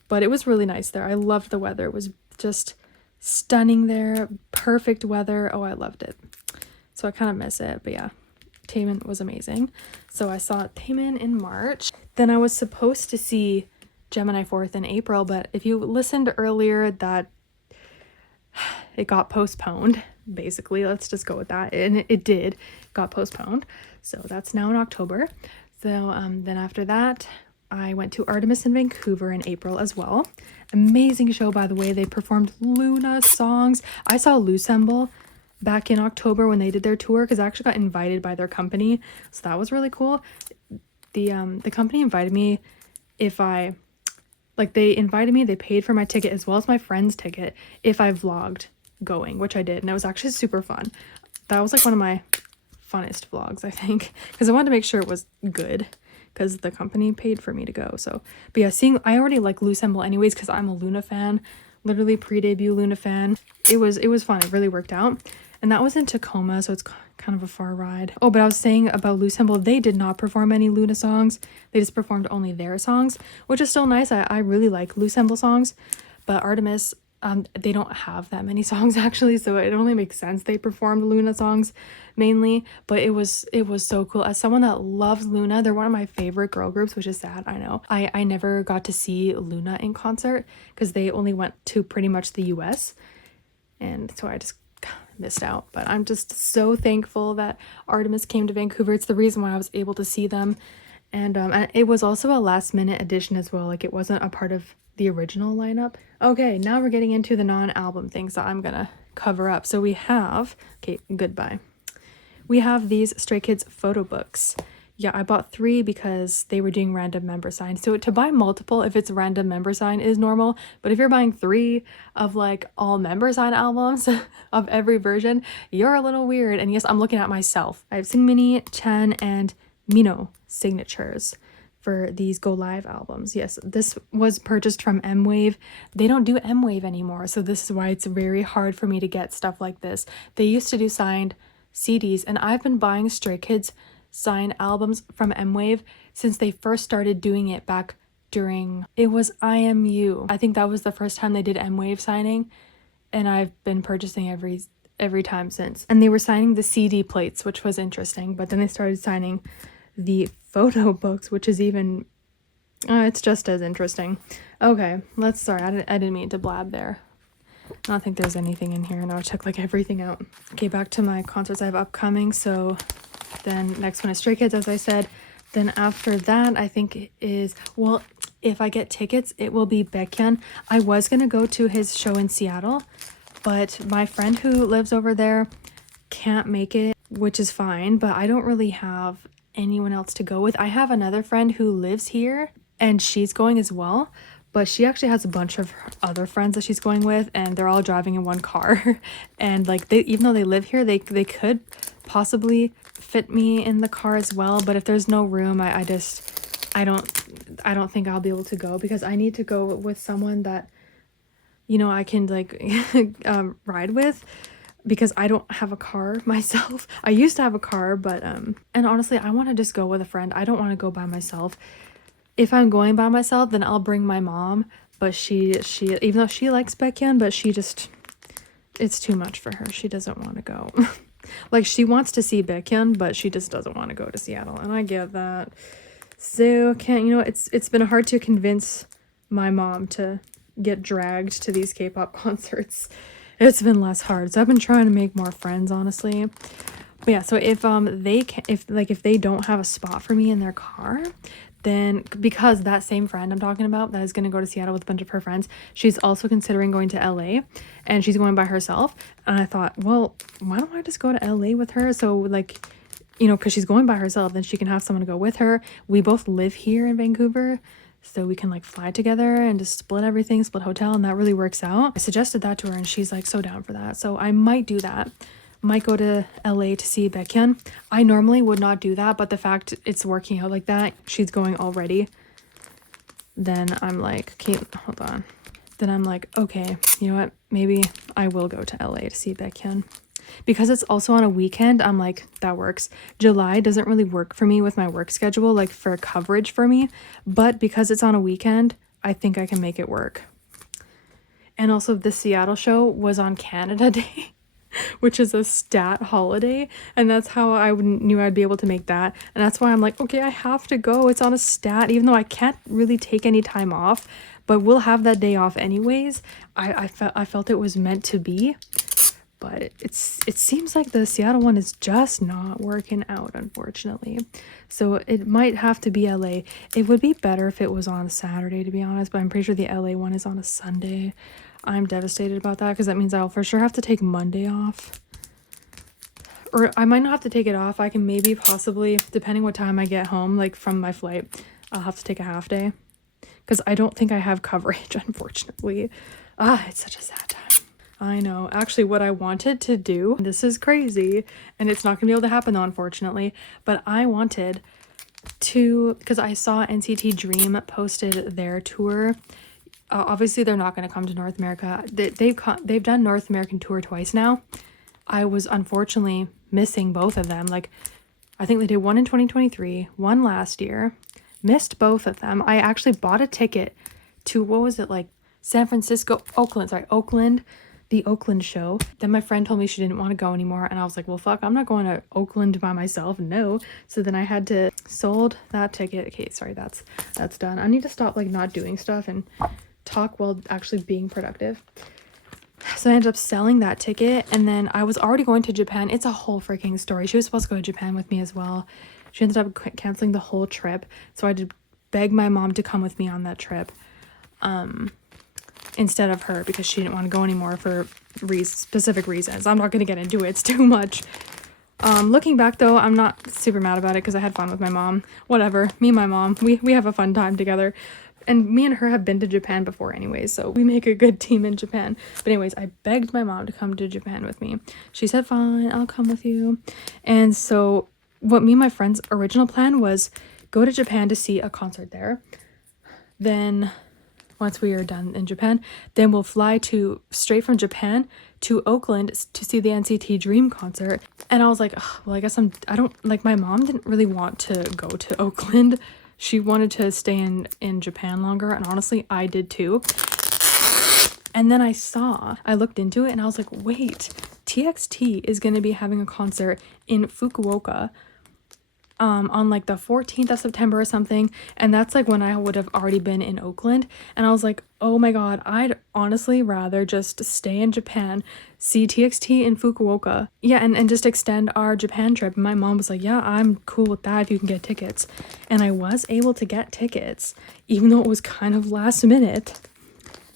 but it was really nice there. I loved the weather. It was just stunning there, perfect weather. Oh, I loved it. So I kind of miss it, but yeah, Taemin was amazing. So I saw Taemin in March. Then I was supposed to see Gemini 4th in April, but if you listened earlier, that it got postponed, basically. Let's just go with that. And it got postponed. So that's now in October. So then after that, I went to Artemis in Vancouver in April as well. Amazing show, by the way. They performed Luna songs. I saw Loossemble back in October when they did their tour, because I actually got invited by their company. So that was really cool. The company invited me they paid for my ticket as well as my friend's ticket if I vlogged going, which I did, and it was actually super fun. That was like one of my funnest vlogs, I think, because I wanted to make sure it was good, because the company paid for me to go. So, but yeah, I already like Loossemble anyways, because I'm a Luna fan, literally pre-debut Luna fan. It was fun. It really worked out. And that was in Tacoma, so it's kind of a far ride. Oh, but I was saying about Loossemble, they did not perform any Luna songs. They just performed only their songs, which is still nice. I really like Loossemble songs, but Artemis, they don't have that many songs actually, so it only makes sense they performed Luna songs mainly. But it was so cool. As someone that loves Luna, they're one of my favorite girl groups, which is sad, I know. I never got to see Luna in concert because they only went to pretty much the US, and so I just missed out. But I'm just so thankful that Artemis came to Vancouver. It's the reason why I was able to see them. And it was also a last minute addition as well. Like, it wasn't a part of the original lineup. Okay, now we're getting into the non-album things that I'm gonna cover up. So we have, okay, goodbye. We have these Stray Kids photo books. Yeah, I bought 3 because they were doing random member signs. So to buy multiple, if it's a random member sign, is normal. But if you're buying 3 of like all member sign albums of every version, you're a little weird. And yes, I'm looking at myself. I have Singmini, Chan, and Mino signatures for these Go Live albums. Yes, this was purchased from M-Wave. They don't do M-Wave anymore, so this is why it's very hard for me to get stuff like this. They used to do signed CDs, and I've been buying Stray Kids signed albums from M-Wave since they first started doing it back during, it was IMU. I think that was the first time they did M-Wave signing, and I've been purchasing every time since. And they were signing the CD plates, which was interesting, but then they started signing the photo books, which is even it's just as interesting. Okay, sorry, I didn't mean to blab there. I don't think there's anything in here, and I'll check like everything out. Okay, back to my concerts I have upcoming. So then next one is Stray Kids, as I said. Then after that, I think is, well, if I get tickets, it will be Baekhyun. I was gonna go to his show in Seattle, but my friend who lives over there can't make it, which is fine, but I don't really have anyone else to go with. I have another friend who lives here and she's going as well, but she actually has a bunch of other friends that she's going with, and they're all driving in one car. And like, they, even though they live here, they could possibly fit me in the car as well, but if there's no room, I don't think I'll be able to go, because I need to go with someone that, you know, I can like ride with, because I don't have a car myself. I used to have a car, but and honestly, I want to just go with a friend. I don't want to go by myself. If I'm going by myself, then I'll bring my mom, but she even though she likes Baekhyun, but she just, it's too much for her. She doesn't want to go. Like, she wants to see Baekhyun, but she just doesn't want to go to Seattle, and I get that. So can't, you know, it's been hard to convince my mom to get dragged to these K-pop concerts. It's been less hard, so I've been trying to make more friends, honestly. But yeah, so if they don't have a spot for me in their car, then, because that same friend I'm talking about that is going to go to Seattle with a bunch of her friends, she's also considering going to LA, and she's going by herself. And I thought, well, why don't I just go to LA with her? So like, you know, because she's going by herself, then she can have someone to go with her. We both live here in Vancouver, so we can like fly together and just split everything, split hotel, and that really works out. I suggested that to her and she's like so down for that. So I might do that. Might go to LA to see Baekhyun. I normally would not do that, but the fact it's working out like that, she's going already, then I'm like, okay, hold on. Then I'm like, okay, you know what? Maybe I will go to LA to see Baekhyun. Because it's also on a weekend, I'm like, that works. July doesn't really work for me with my work schedule, like for coverage for me. But because it's on a weekend, I think I can make it work. And also, the Seattle show was on Canada Day, which is a stat holiday, and that's how I knew I'd be able to make that. And that's why I'm like, okay, I have to go. It's on a stat, even though I can't really take any time off, but we'll have that day off anyways. I felt it was meant to be, but it seems like the Seattle one is just not working out, unfortunately. So it might have to be LA. It would be better if it was on a Saturday, to be honest, but I'm pretty sure the LA one is on a Sunday. I'm devastated about that, because that means I'll for sure have to take Monday off. Or I might not have to take it off. I can maybe possibly, depending what time I get home, like from my flight, I'll have to take a half day. Because I don't think I have coverage, unfortunately. It's such a sad time. I know. Actually, what I wanted to do, this is crazy, and it's not going to be able to happen, unfortunately, but I wanted to, because I saw NCT Dream posted their tour. Obviously, they're not going to come to North America. They've done North American tour twice now. I was unfortunately missing both of them. Like, I think they did one in 2023, one last year. Missed both of them. I actually bought a ticket to, what was it, like Oakland, the Oakland show. Then my friend told me she didn't want to go anymore, and I was like, well, fuck, I'm not going to Oakland by myself, no. So then I had to sold that ticket. Okay, sorry, that's done. I need to stop like not doing stuff and talk while actually being productive. So I ended up selling that ticket, and then I was already going to Japan. It's a whole freaking story. She was supposed to go to Japan with me as well. She ended up canceling the whole trip, so I had to beg my mom to come with me on that trip instead of her, because she didn't want to go anymore for specific reasons. I'm not going to get into it. It's too much. Looking back though, I'm not super mad about it, because I had fun with my mom. Whatever, me and my mom, we have a fun time together. And me and her have been to Japan before anyways, so we make a good team in Japan. But anyways, I begged my mom to come to Japan with me. She said, fine, I'll come with you. And so what me and my friend's original plan was go to Japan to see a concert there. Then once we are done in Japan, then we'll fly straight from Japan to Oakland to see the NCT Dream concert. And I was like, well, I guess my mom didn't really want to go to Oakland. She wanted to stay in Japan longer, and honestly, I did too. And then I looked into it, and I was like, wait, TXT is going to be having a concert in Fukuoka on like the 14th of September or something, and that's like when I would have already been in Oakland. And I was like, oh my god, I'd honestly rather just stay in Japan, see TXT in Fukuoka, yeah, and just extend our Japan trip. And my mom was like, yeah, I'm cool with that if you can get tickets. And I was able to get tickets, even though it was kind of last minute.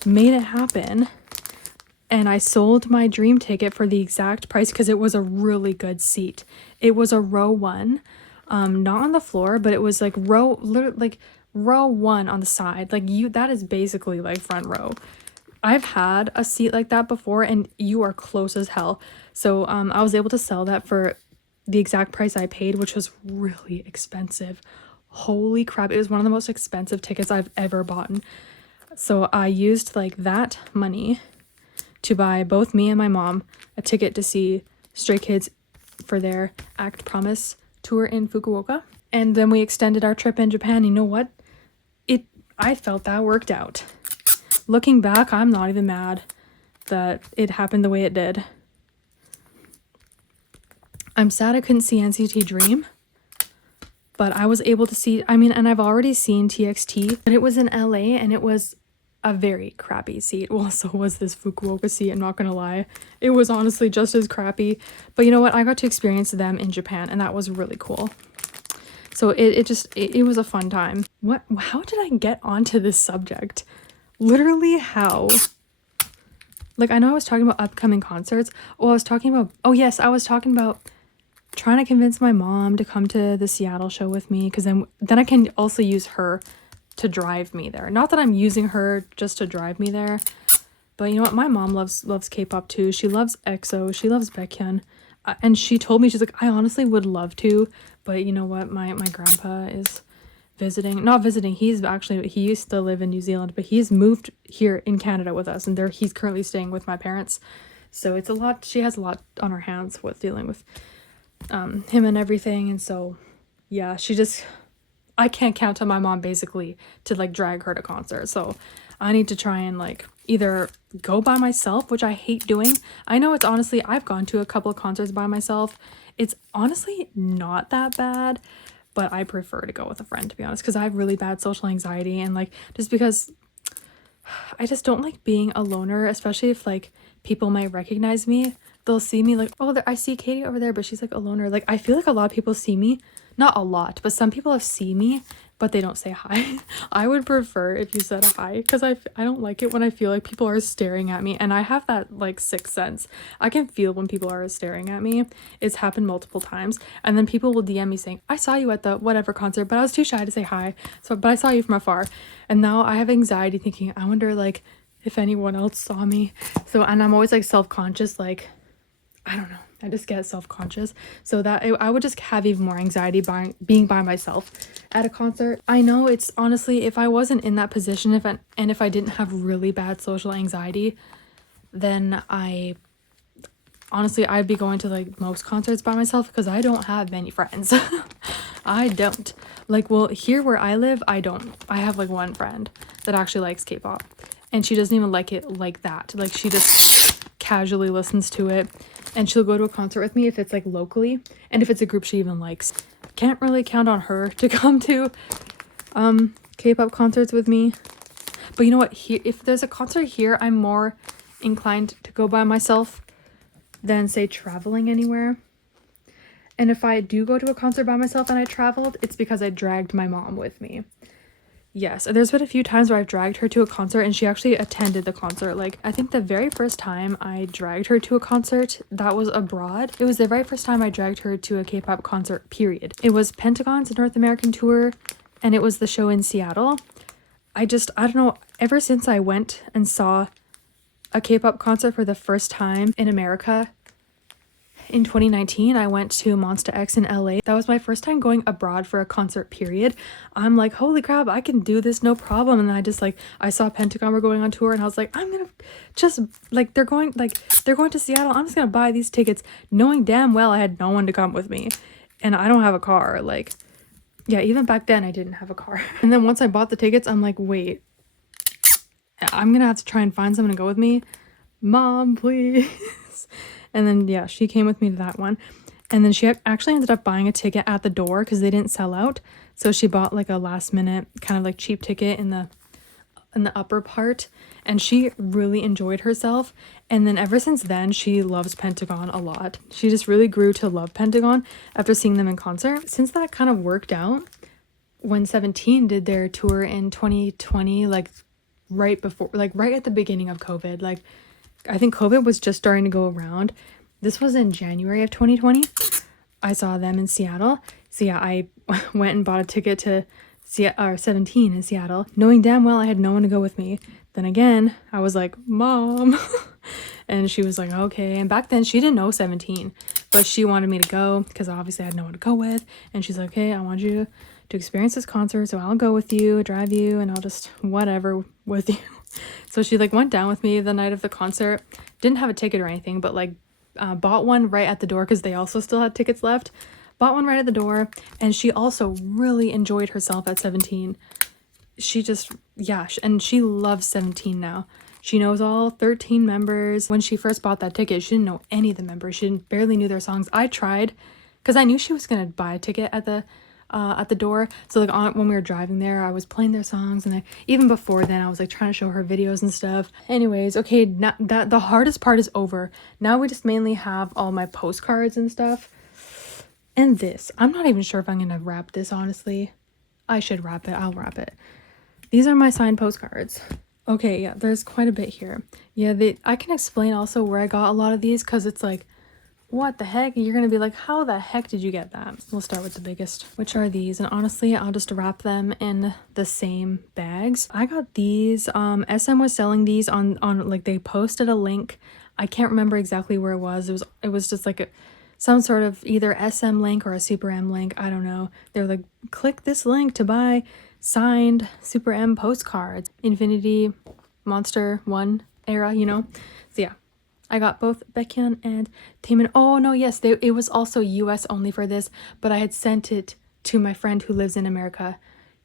Made it happen, and I sold my dream ticket for the exact price, because it was a really good seat. It was a row 1. not on the floor, but it was like row 1 on the side. Like that is basically like front row. I've had a seat like that before, and you are close as hell. So I was able to sell that for the exact price I paid, which was really expensive. Holy crap, it was one of the most expensive tickets I've ever bought. So I used like that money to buy both me and my mom a ticket to see Stray Kids for their Act Promise tour in Fukuoka. And then we extended our trip in Japan. You know what? I felt that worked out. Looking back, I'm not even mad that it happened the way it did. I'm sad I couldn't see NCT Dream, but I was able to see, and I've already seen TXT, but it was in LA and it was a very crappy seat. Well, so was this Fukuoka seat, I'm not gonna lie. It was honestly just as crappy, but you know what? I got to experience them in Japan, and that was really cool. So it was a fun time. How did I get onto this subject? Literally how? Like, I know I was talking about upcoming concerts. I was talking about trying to convince my mom to come to the Seattle show with me, because then I can also use her to drive me there. Not that I'm using her just to drive me there, but you know what? My mom loves K-pop too. She loves EXO. She loves Baekhyun. And she told me, she's like, I honestly would love to, but you know what? My grandpa is not visiting. He used to live in New Zealand, but he's moved here in Canada with us, and he's currently staying with my parents. So it's a lot. She has a lot on her hands with dealing with him and everything. And so yeah, I can't count on my mom basically to like drag her to concerts. So I need to try and like either go by myself, which I hate doing. I know it's honestly, I've gone to a couple of concerts by myself. It's honestly not that bad, but I prefer to go with a friend, to be honest, because I have really bad social anxiety, and like just because I just don't like being a loner, especially if like people might recognize me. They'll see me like, oh, I see Katie over there, but she's like a loner. Like, I feel like a lot of people see me, not a lot, but some people have seen me, but they don't say hi. I would prefer if you said hi, because I don't like it when I feel like people are staring at me, and I have that like sixth sense. I can feel when people are staring at me. It's happened multiple times, and then people will DM me saying, I saw you at the whatever concert, but I was too shy to say hi, but I saw you from afar. And now I have anxiety thinking, I wonder like if anyone else saw me. So, and I'm always like self-conscious, like, I don't know, I just get self-conscious, so that I would just have even more anxiety being by myself at a concert. I know it's honestly, if I wasn't in that position, if I didn't have really bad social anxiety, then I'd be going to like most concerts by myself, because I don't have many friends. I don't. Like, well, here where I live, I have like one friend that actually likes K-pop, and she doesn't even like it like that. Like, she just casually listens to it, and she'll go to a concert with me if it's like locally, and if it's a group she even likes. Can't really count on her to come to K-pop concerts with me. But you know what, if there's a concert here, I'm more inclined to go by myself than say traveling anywhere. And if I do go to a concert by myself and I traveled, it's because I dragged my mom with me. Yes, there's been a few times where I've dragged her to a concert and she actually attended the concert. Like, I think the very first time I dragged her to a concert, that was abroad. It was the very first time I dragged her to a K-pop concert, period. It was Pentagon's North American tour, and it was the show in Seattle. I don't know, ever since I went and saw a K-pop concert for the first time in America, in 2019, I went to Monsta X in LA. That was my first time going abroad for a concert, period. I'm like, holy crap, I can do this, no problem. And I saw Pentagon were going on tour, and I was like, I'm gonna just, like, they're going to Seattle. I'm just gonna buy these tickets, knowing damn well I had no one to come with me. And I don't have a car. Like, yeah, even back then I didn't have a car. And then once I bought the tickets, I'm like, wait, I'm gonna have to try and find someone to go with me. Mom, please. And then, yeah, she came with me to that one. And then she actually ended up buying a ticket at the door because they didn't sell out. So she bought like a last minute kind of like cheap ticket in the upper part. And she really enjoyed herself. And then ever since then, she loves Pentagon a lot. She just really grew to love Pentagon after seeing them in concert. Since that kind of worked out, when 17 did their tour in 2020, like right at the beginning of COVID, like I think COVID was just starting to go around. This was in January of 2020. I saw them in Seattle. So yeah, I went and bought a ticket to 17 in Seattle, knowing damn well I had no one to go with me. Then again, I was like, Mom. And she was like, okay. And back then she didn't know 17, but she wanted me to go because obviously I had no one to go with. And she's like, okay, I want you to experience this concert, so I'll go with you, drive you, and I'll just whatever with you. So she like went down with me the night of the concert. Didn't have a ticket or anything, but like bought one right at the door because they also still had tickets left. Bought one right at the door, and she also really enjoyed herself at 17. She just, yeah, and she loves 17 now. She knows all 13 members. When she first bought that ticket, she didn't know any of the members. She barely knew their songs. I tried because I knew she was gonna buy a ticket at the door. So like when we were driving there, I was playing their songs, and even before then I was like trying to show her videos and stuff. Anyways, okay, now that the hardest part is over. Now we just mainly have all my postcards and stuff. And this, I'm not even sure if I'm gonna wrap this, honestly. I should wrap it. I'll wrap it. These are my signed postcards. Okay, yeah, there's quite a bit here. Yeah, I can explain also where I got a lot of these because it's like, what the heck? You're gonna be like, how the heck did you get that? We'll start with the biggest, which are these. And honestly, I'll just wrap them in the same bags. I got these. SM was selling these on like, they posted a link. I can't remember exactly where it was. It was just like some sort of either SM link or a Super M link. I don't know. They're like, click this link to buy signed Super M postcards. Infinity Monster 1 era, you know? So yeah. I got both Baekhyun and Taemin. Oh no, yes, it was also US only for this, but I had sent it to my friend who lives in America.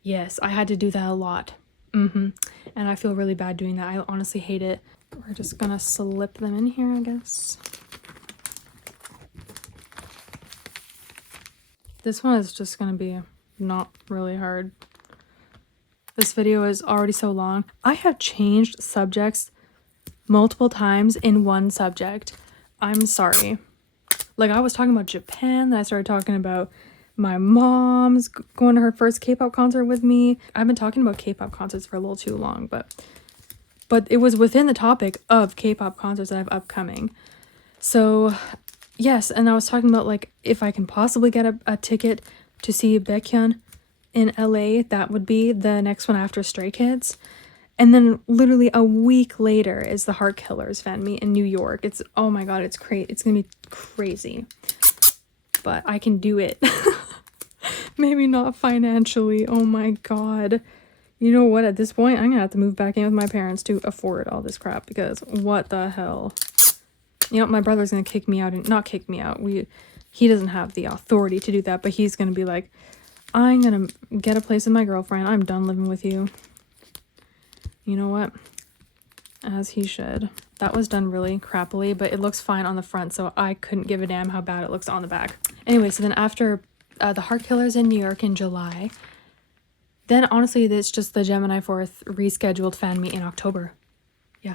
Yes, I had to do that a lot. And I feel really bad doing that. I honestly hate it. We're just gonna slip them in here, I guess. This one is just gonna be not really hard. This video is already so long. I have changed subjects multiple times in one subject. I'm sorry. Like, I was talking about Japan, then I started talking about my mom's going to her first K-pop concert with me. I've been talking about K-pop concerts for a little too long, but it was within the topic of K-pop concerts that I have upcoming. So yes, and I was talking about like if I can possibly get a ticket to see Baekhyun in LA, that would be the next one after Stray Kids. And then literally a week later is the Heart Killers fan meet in New York. It's, oh my god, it's crazy. It's gonna be crazy. But I can do it. Maybe not financially. Oh my god. You know what? At this point, I'm gonna have to move back in with my parents to afford all this crap because what the hell? You know, my brother's gonna kick me out and not kick me out. He doesn't have the authority to do that, but he's gonna be like, I'm gonna get a place with my girlfriend. I'm done living with you. You know what? As he should. That was done really crappily, but it looks fine on the front, so I couldn't give a damn how bad it looks on the back. Anyway, so then after the Heart Killers in New York in July, then honestly, it's just the Gemini 4th rescheduled fan meet in October. Yeah.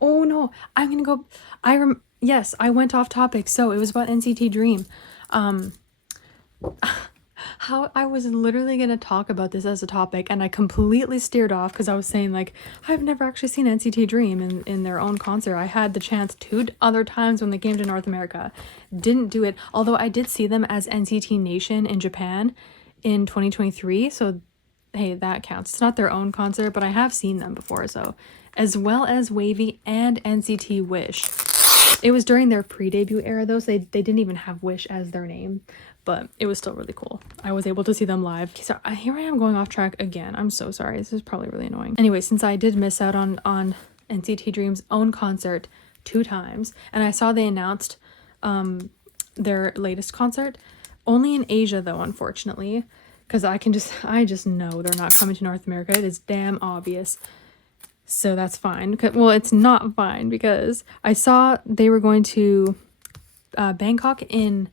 Oh no, I'm gonna go. Yes, I went off topic. So it was about NCT Dream. How I was literally gonna talk about this as a topic, and I completely steered off because I was saying like I've never actually seen NCT Dream in their own concert. I had the chance 2 other times when they came to North America. Didn't do it, although I did see them as NCT Nation in Japan in 2023. So hey, that counts. It's not their own concert, but I have seen them before. So as well as Wavy and NCT Wish. It was during their pre-debut era though, so they didn't even have Wish as their name, but it was still really cool. I was able to see them live. Okay, so here I am going off track again. I'm so sorry. This is probably really annoying. Anyway, since I did miss out on NCT Dream's own concert 2 times, and I saw they announced their latest concert, only in Asia though, unfortunately, because I just know they're not coming to North America. It is damn obvious. So that's fine. Well, it's not fine because I saw they were going to Bangkok in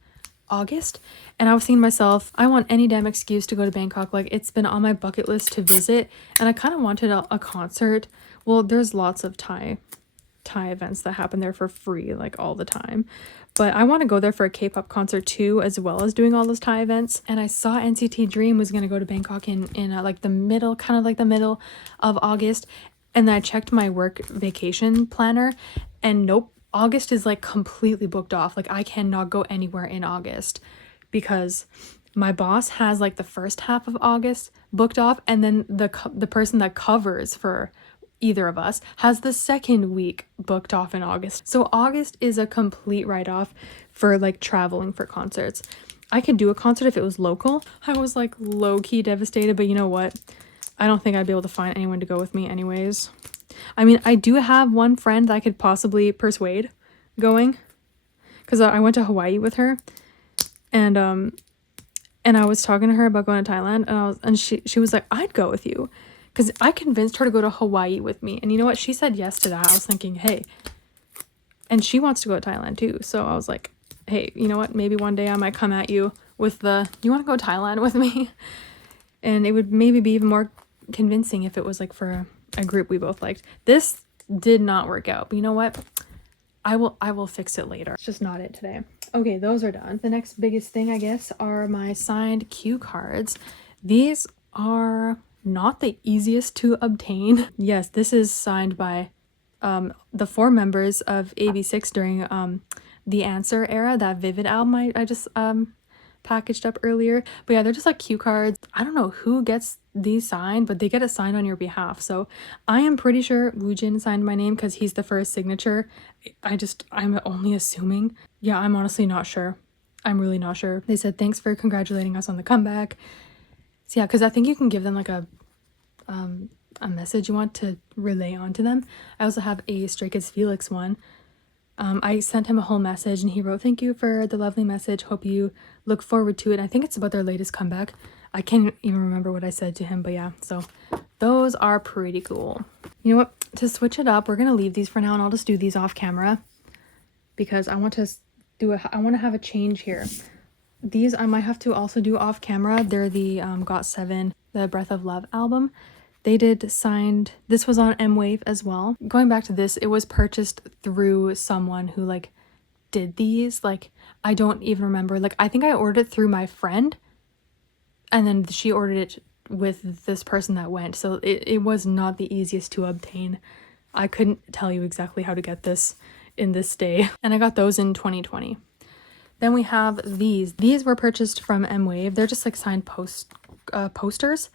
August, and I was thinking to myself, I want any damn excuse to go to Bangkok. Like, it's been on my bucket list to visit, and I kind of wanted a concert. Well, there's lots of Thai events that happen there for free, like all the time. But I want to go there for a K-pop concert too, as well as doing all those Thai events. And I saw NCT Dream was going to go to Bangkok in like the middle of August. And then I checked my work vacation planner, and nope, August is like completely booked off. Like, I cannot go anywhere in August because my boss has like the first half of August booked off, and then the person that covers for either of us has the second week booked off in August. So August is a complete write-off for like traveling for concerts. I could do a concert if it was local. I was like low-key devastated, but you know what? I don't think I'd be able to find anyone to go with me anyways. I mean, I do have one friend that I could possibly persuade going, because I went to Hawaii with her, and I was talking to her about going to Thailand, and she was like, I'd go with you, because I convinced her to go to Hawaii with me, and you know what? She said yes to that. I was thinking, hey, and she wants to go to Thailand too, so I was like, hey, you know what? Maybe one day I might come at you with the, you want to go to Thailand with me? And it would maybe be even more convincing if it was like for a group we both liked. This did not work out, but you know what? I will fix it later. It's just not it today. Okay, those are done. The next biggest thing, I guess, are my signed cue cards. These are not the easiest to obtain. Yes, this is signed by the 4 members of AB6 during the Answer era, that Vivid album I just packaged up earlier. But yeah, they're just like cue cards. I don't know who gets these signed, but they get it signed on your behalf. So I am pretty sure Woojin signed my name because he's the first signature. I'm only assuming. Yeah, I'm honestly not sure. I'm really not sure. They said thanks for congratulating us on the comeback. So yeah, because I think you can give them like a message you want to relay on to them. I also have a Stray Kids Felix one. I sent him a whole message and he wrote, thank you for the lovely message. Hope you look forward to it. I think it's about their latest comeback. I can't even remember what I said to him, but yeah, so those are pretty cool. You know what? To switch it up, we're going to leave these for now and I'll just do these off camera because I want to have a change here. These I might have to also do off camera. They're the GOT7, the Breath of Love album. They did signed, this was on M-Wave as well. Going back to this, it was purchased through someone who like did these. Like, I don't even remember. Like, I think I ordered it through my friend and then she ordered it with this person that went. So it was not the easiest to obtain. I couldn't tell you exactly how to get this in this day. And I got those in 2020. Then we have these. These were purchased from M-Wave. They're just like signed posters.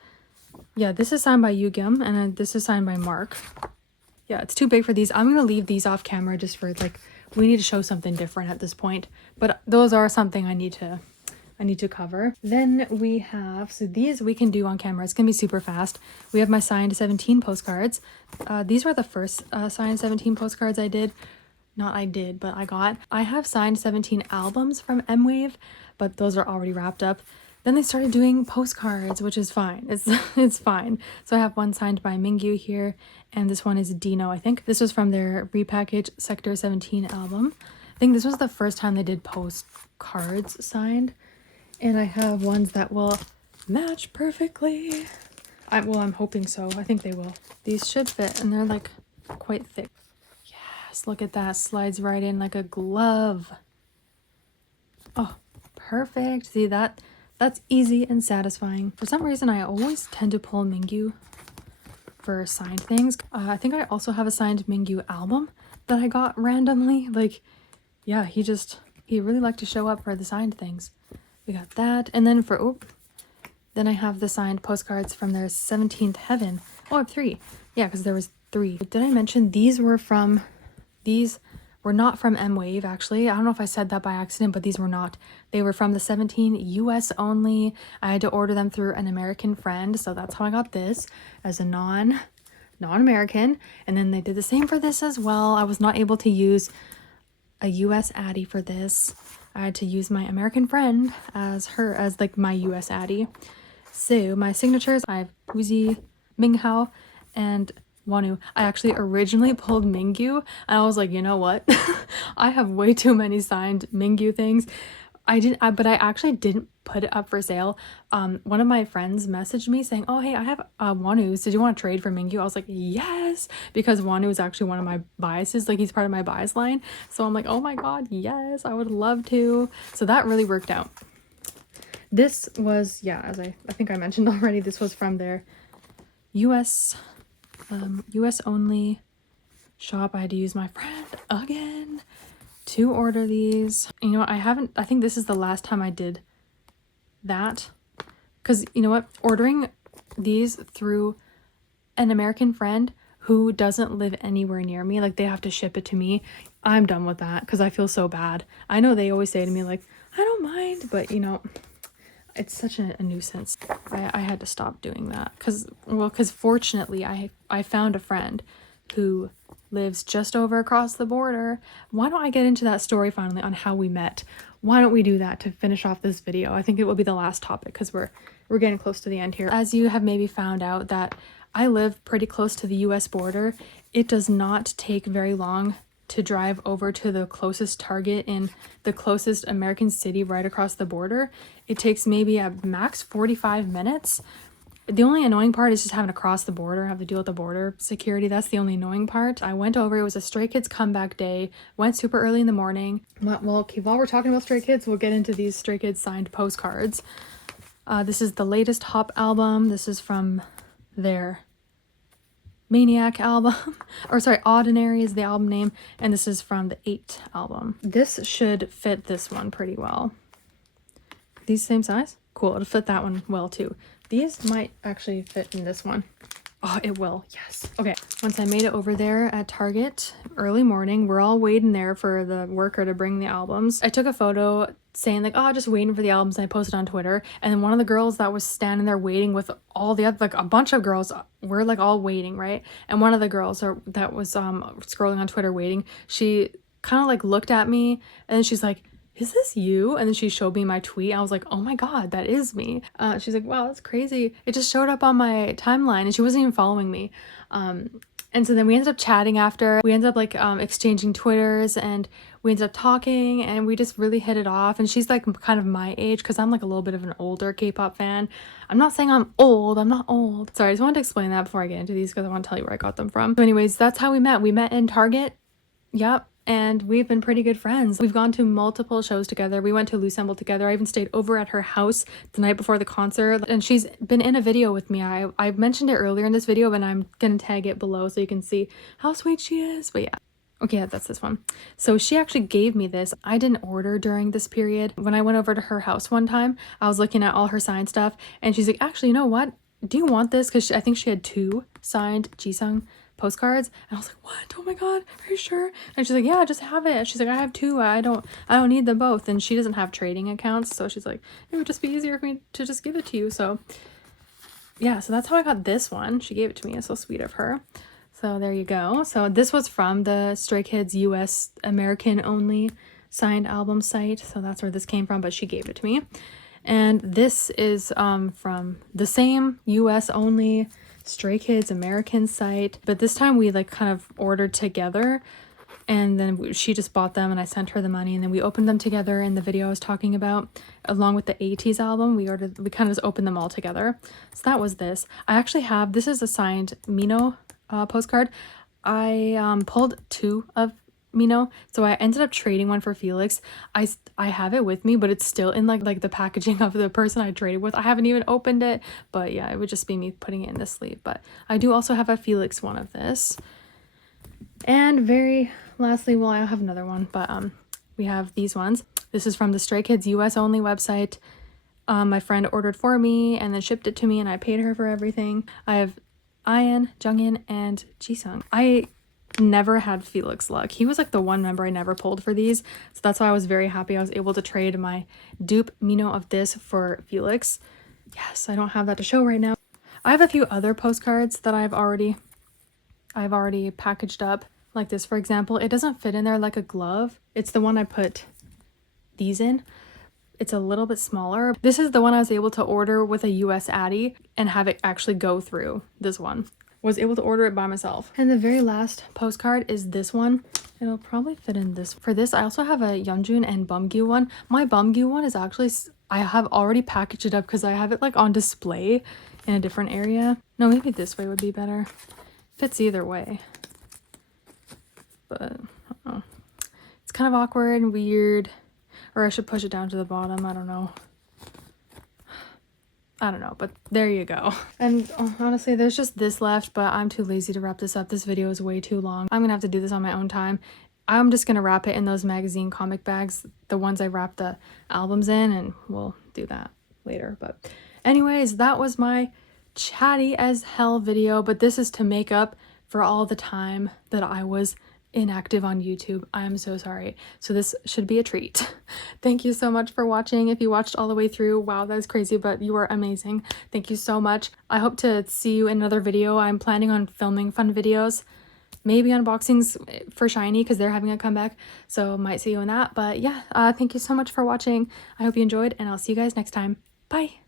Yeah, this is signed by Yugyeom, and then this is signed by Mark. Yeah, it's too big for these. I'm gonna leave these off camera just for like, we need to show something different at this point. But those are something I need to cover. Then we have, so these we can do on camera. It's gonna be super fast. We have my signed 17 postcards. These were the first signed 17 postcards I did. Not I did, but I got. I have signed 17 albums from M-Wave, but those are already wrapped up. Then they started doing postcards, which is fine. It's fine. So I have one signed by Mingyu here, and this one is Dino, I think. This was from their repackaged Sector 17 album. I think this was the first time they did postcards signed. And I have ones that will match perfectly. I'm hoping so. I think they will. These should fit, and they're like quite thick. Yes, look at that. Slides right in like a glove. Oh, perfect. See that? That's easy and satisfying. For some reason, I always tend to pull Mingyu for signed things. I think I also have a signed Mingyu album that I got randomly. Like, yeah, he really liked to show up for the signed things. We got that. And then then I have the signed postcards from their 17th Heaven. Oh, I have 3. Yeah, because there was 3. Did I mention these were not from M-Wave, actually. I don't know if I said that by accident, but these were not. They were from the 17 US only. I had to order them through an American friend, so that's how I got this as a non-American. And then they did the same for this as well. I was not able to use a US Addy for this. I had to use my American friend as like my US Addy. So my signatures, I have Uzi, Minghao, and Wonu. I actually originally pulled Mingyu and I was like, you know what? I have way too many signed Mingyu things. But I actually didn't put it up for sale. One of my friends messaged me saying, oh, hey, I have Wanu's. Did you want to trade for Mingyu? I was like, yes, because Wonu is actually one of my biases. Like, he's part of my bias line. So I'm like, oh my God, yes, I would love to. So that really worked out. This was, yeah, as I think I mentioned already, this was from their US only shop. I had to use my friend again to order these. You know, I think this is the last time I did that, because you know what, ordering these through an American friend who doesn't live anywhere near me, like they have to ship it to me, I'm done with that because I feel so bad. I know they always say to me like, I don't mind, but you know, it's such a nuisance. I had to stop doing that because fortunately I found a friend who lives just over across the border. Why don't I get into that story finally on how we met? Why don't we do that to finish off this video? I think it will be the last topic because we're getting close to the end here. As you have maybe found out that I live pretty close to the US border. It does not take very long to drive over to the closest Target in the closest American city right across the border. It takes maybe at max 45 minutes. The only annoying part is just having to cross the border, have to deal with the border security. That's the only annoying part. I went over, it was a Stray Kids comeback day, went super early in the morning. Well, okay, while we're talking about Stray Kids, we'll get into these Stray Kids signed postcards. This is the latest Hop album. This is from their Maniac album, or sorry, Ordinary is the album name, and this is from the 8 album. This should fit this one pretty well. These same size? Cool, it'll fit that one well too. These might actually fit in this one. Oh, it will, yes. Okay, once I made it over there at Target, early morning, we're all waiting there for the worker to bring the albums. I took a photo saying like, oh, just waiting for the albums, and I posted on Twitter. And then one of the girls that was standing there waiting with all the other, like a bunch of girls, we're like all waiting, right? And one of the girls that was scrolling on Twitter waiting, she kind of like looked at me and then she's like, is this you? And then she showed me my tweet. I was like, oh my god, that is me. She's like, wow, that's crazy. It just showed up on my timeline and she wasn't even following me. And so then we ended up chatting after. We ended up like exchanging Twitters, and we ended up talking, and we just really hit it off. And she's like kind of my age because I'm like a little bit of an older K-pop fan. I'm not saying I'm old. I'm not old. Sorry, I just wanted to explain that before I get into these because I want to tell you where I got them from. So anyways, that's how we met. We met in Target. Yep. And we've been pretty good friends. We've gone to multiple shows together. We went to Loossemble together. I even stayed over at her house the night before the concert. And she's been in a video with me. I mentioned it earlier in this video, and I'm gonna tag it below so you can see how sweet she is. But yeah. Okay, yeah, that's this one. So she actually gave me this. I didn't order during this period. When I went over to her house one time, I was looking at all her signed stuff, and she's like, actually, you know what? Do you want this? Because I think she had 2 signed Jisung postcards, and I was like, what? Oh my god, are you sure? And she's like, yeah, just have it. She's like, I have 2. I don't need them both. And she doesn't have trading accounts, so she's like, it would just be easier for me to just give it to you. So yeah, so that's how I got this one. She gave it to me. It's so sweet of her. So there you go. So this was from the Stray Kids US American only signed album site. So that's where this came from, but she gave it to me. And this is from the same US only Stray Kids American site, but this time we like kind of ordered together, and then she just bought them and I sent her the money, and then we opened them together in the video I was talking about, along with the 80s album. We kind of just opened them all together. So that was this. I actually have, this is a signed Mino postcard. I pulled 2 of Mino, so I ended up trading one for Felix. I have it with me, but it's still in like the packaging of the person I traded with. I haven't even opened it, but yeah, it would just be me putting it in the sleeve. But I do also have a Felix one of this. And very lastly, well, I have another one, but we have these ones. This is from the Stray Kids US only website. My friend ordered for me and then shipped it to me, and I paid her for everything. I have Ian, Jungin, and Jisung. I never had Felix luck. He was like the one member I never pulled for these, so that's why I was very happy I was able to trade my dupe Mino of this for Felix. Yes, I don't have that to show right now. I have a few other postcards that I've already packaged up, like this for example. It doesn't fit in there like a glove. It's the one I put these in. It's a little bit smaller. This is the one I was able to order with a US Addy and have it actually go through. This one was able to order it by myself. And the very last postcard is this one. It'll probably fit in this. For this, I also have a Yeonjun and Bumgyu one. My Bumgyu one is actually, I have already packaged it up because I have it like on display in a different area. No, maybe this way would be better. Fits either way. But I don't know. It's kind of awkward and weird. Or I should push it down to the bottom. I don't know. But there you go. And honestly, there's just this left, but I'm too lazy to wrap this up. This video is way too long. I'm gonna have to do this on my own time. I'm just gonna wrap it in those magazine comic bags, the ones I wrap the albums in, and we'll do that. later. But anyways, that was my chatty as hell video, but this is to make up for all the time that I was inactive on YouTube. I am so sorry. So this should be a treat. Thank you so much for watching. If you watched all the way through, wow, that is crazy, but you were amazing. Thank you so much. I hope to see you in another video. I'm planning on filming fun videos, maybe unboxings for Shiny because they're having a comeback, so might see you in that. But yeah, thank you so much for watching. I hope you enjoyed, and I'll see you guys next time. Bye.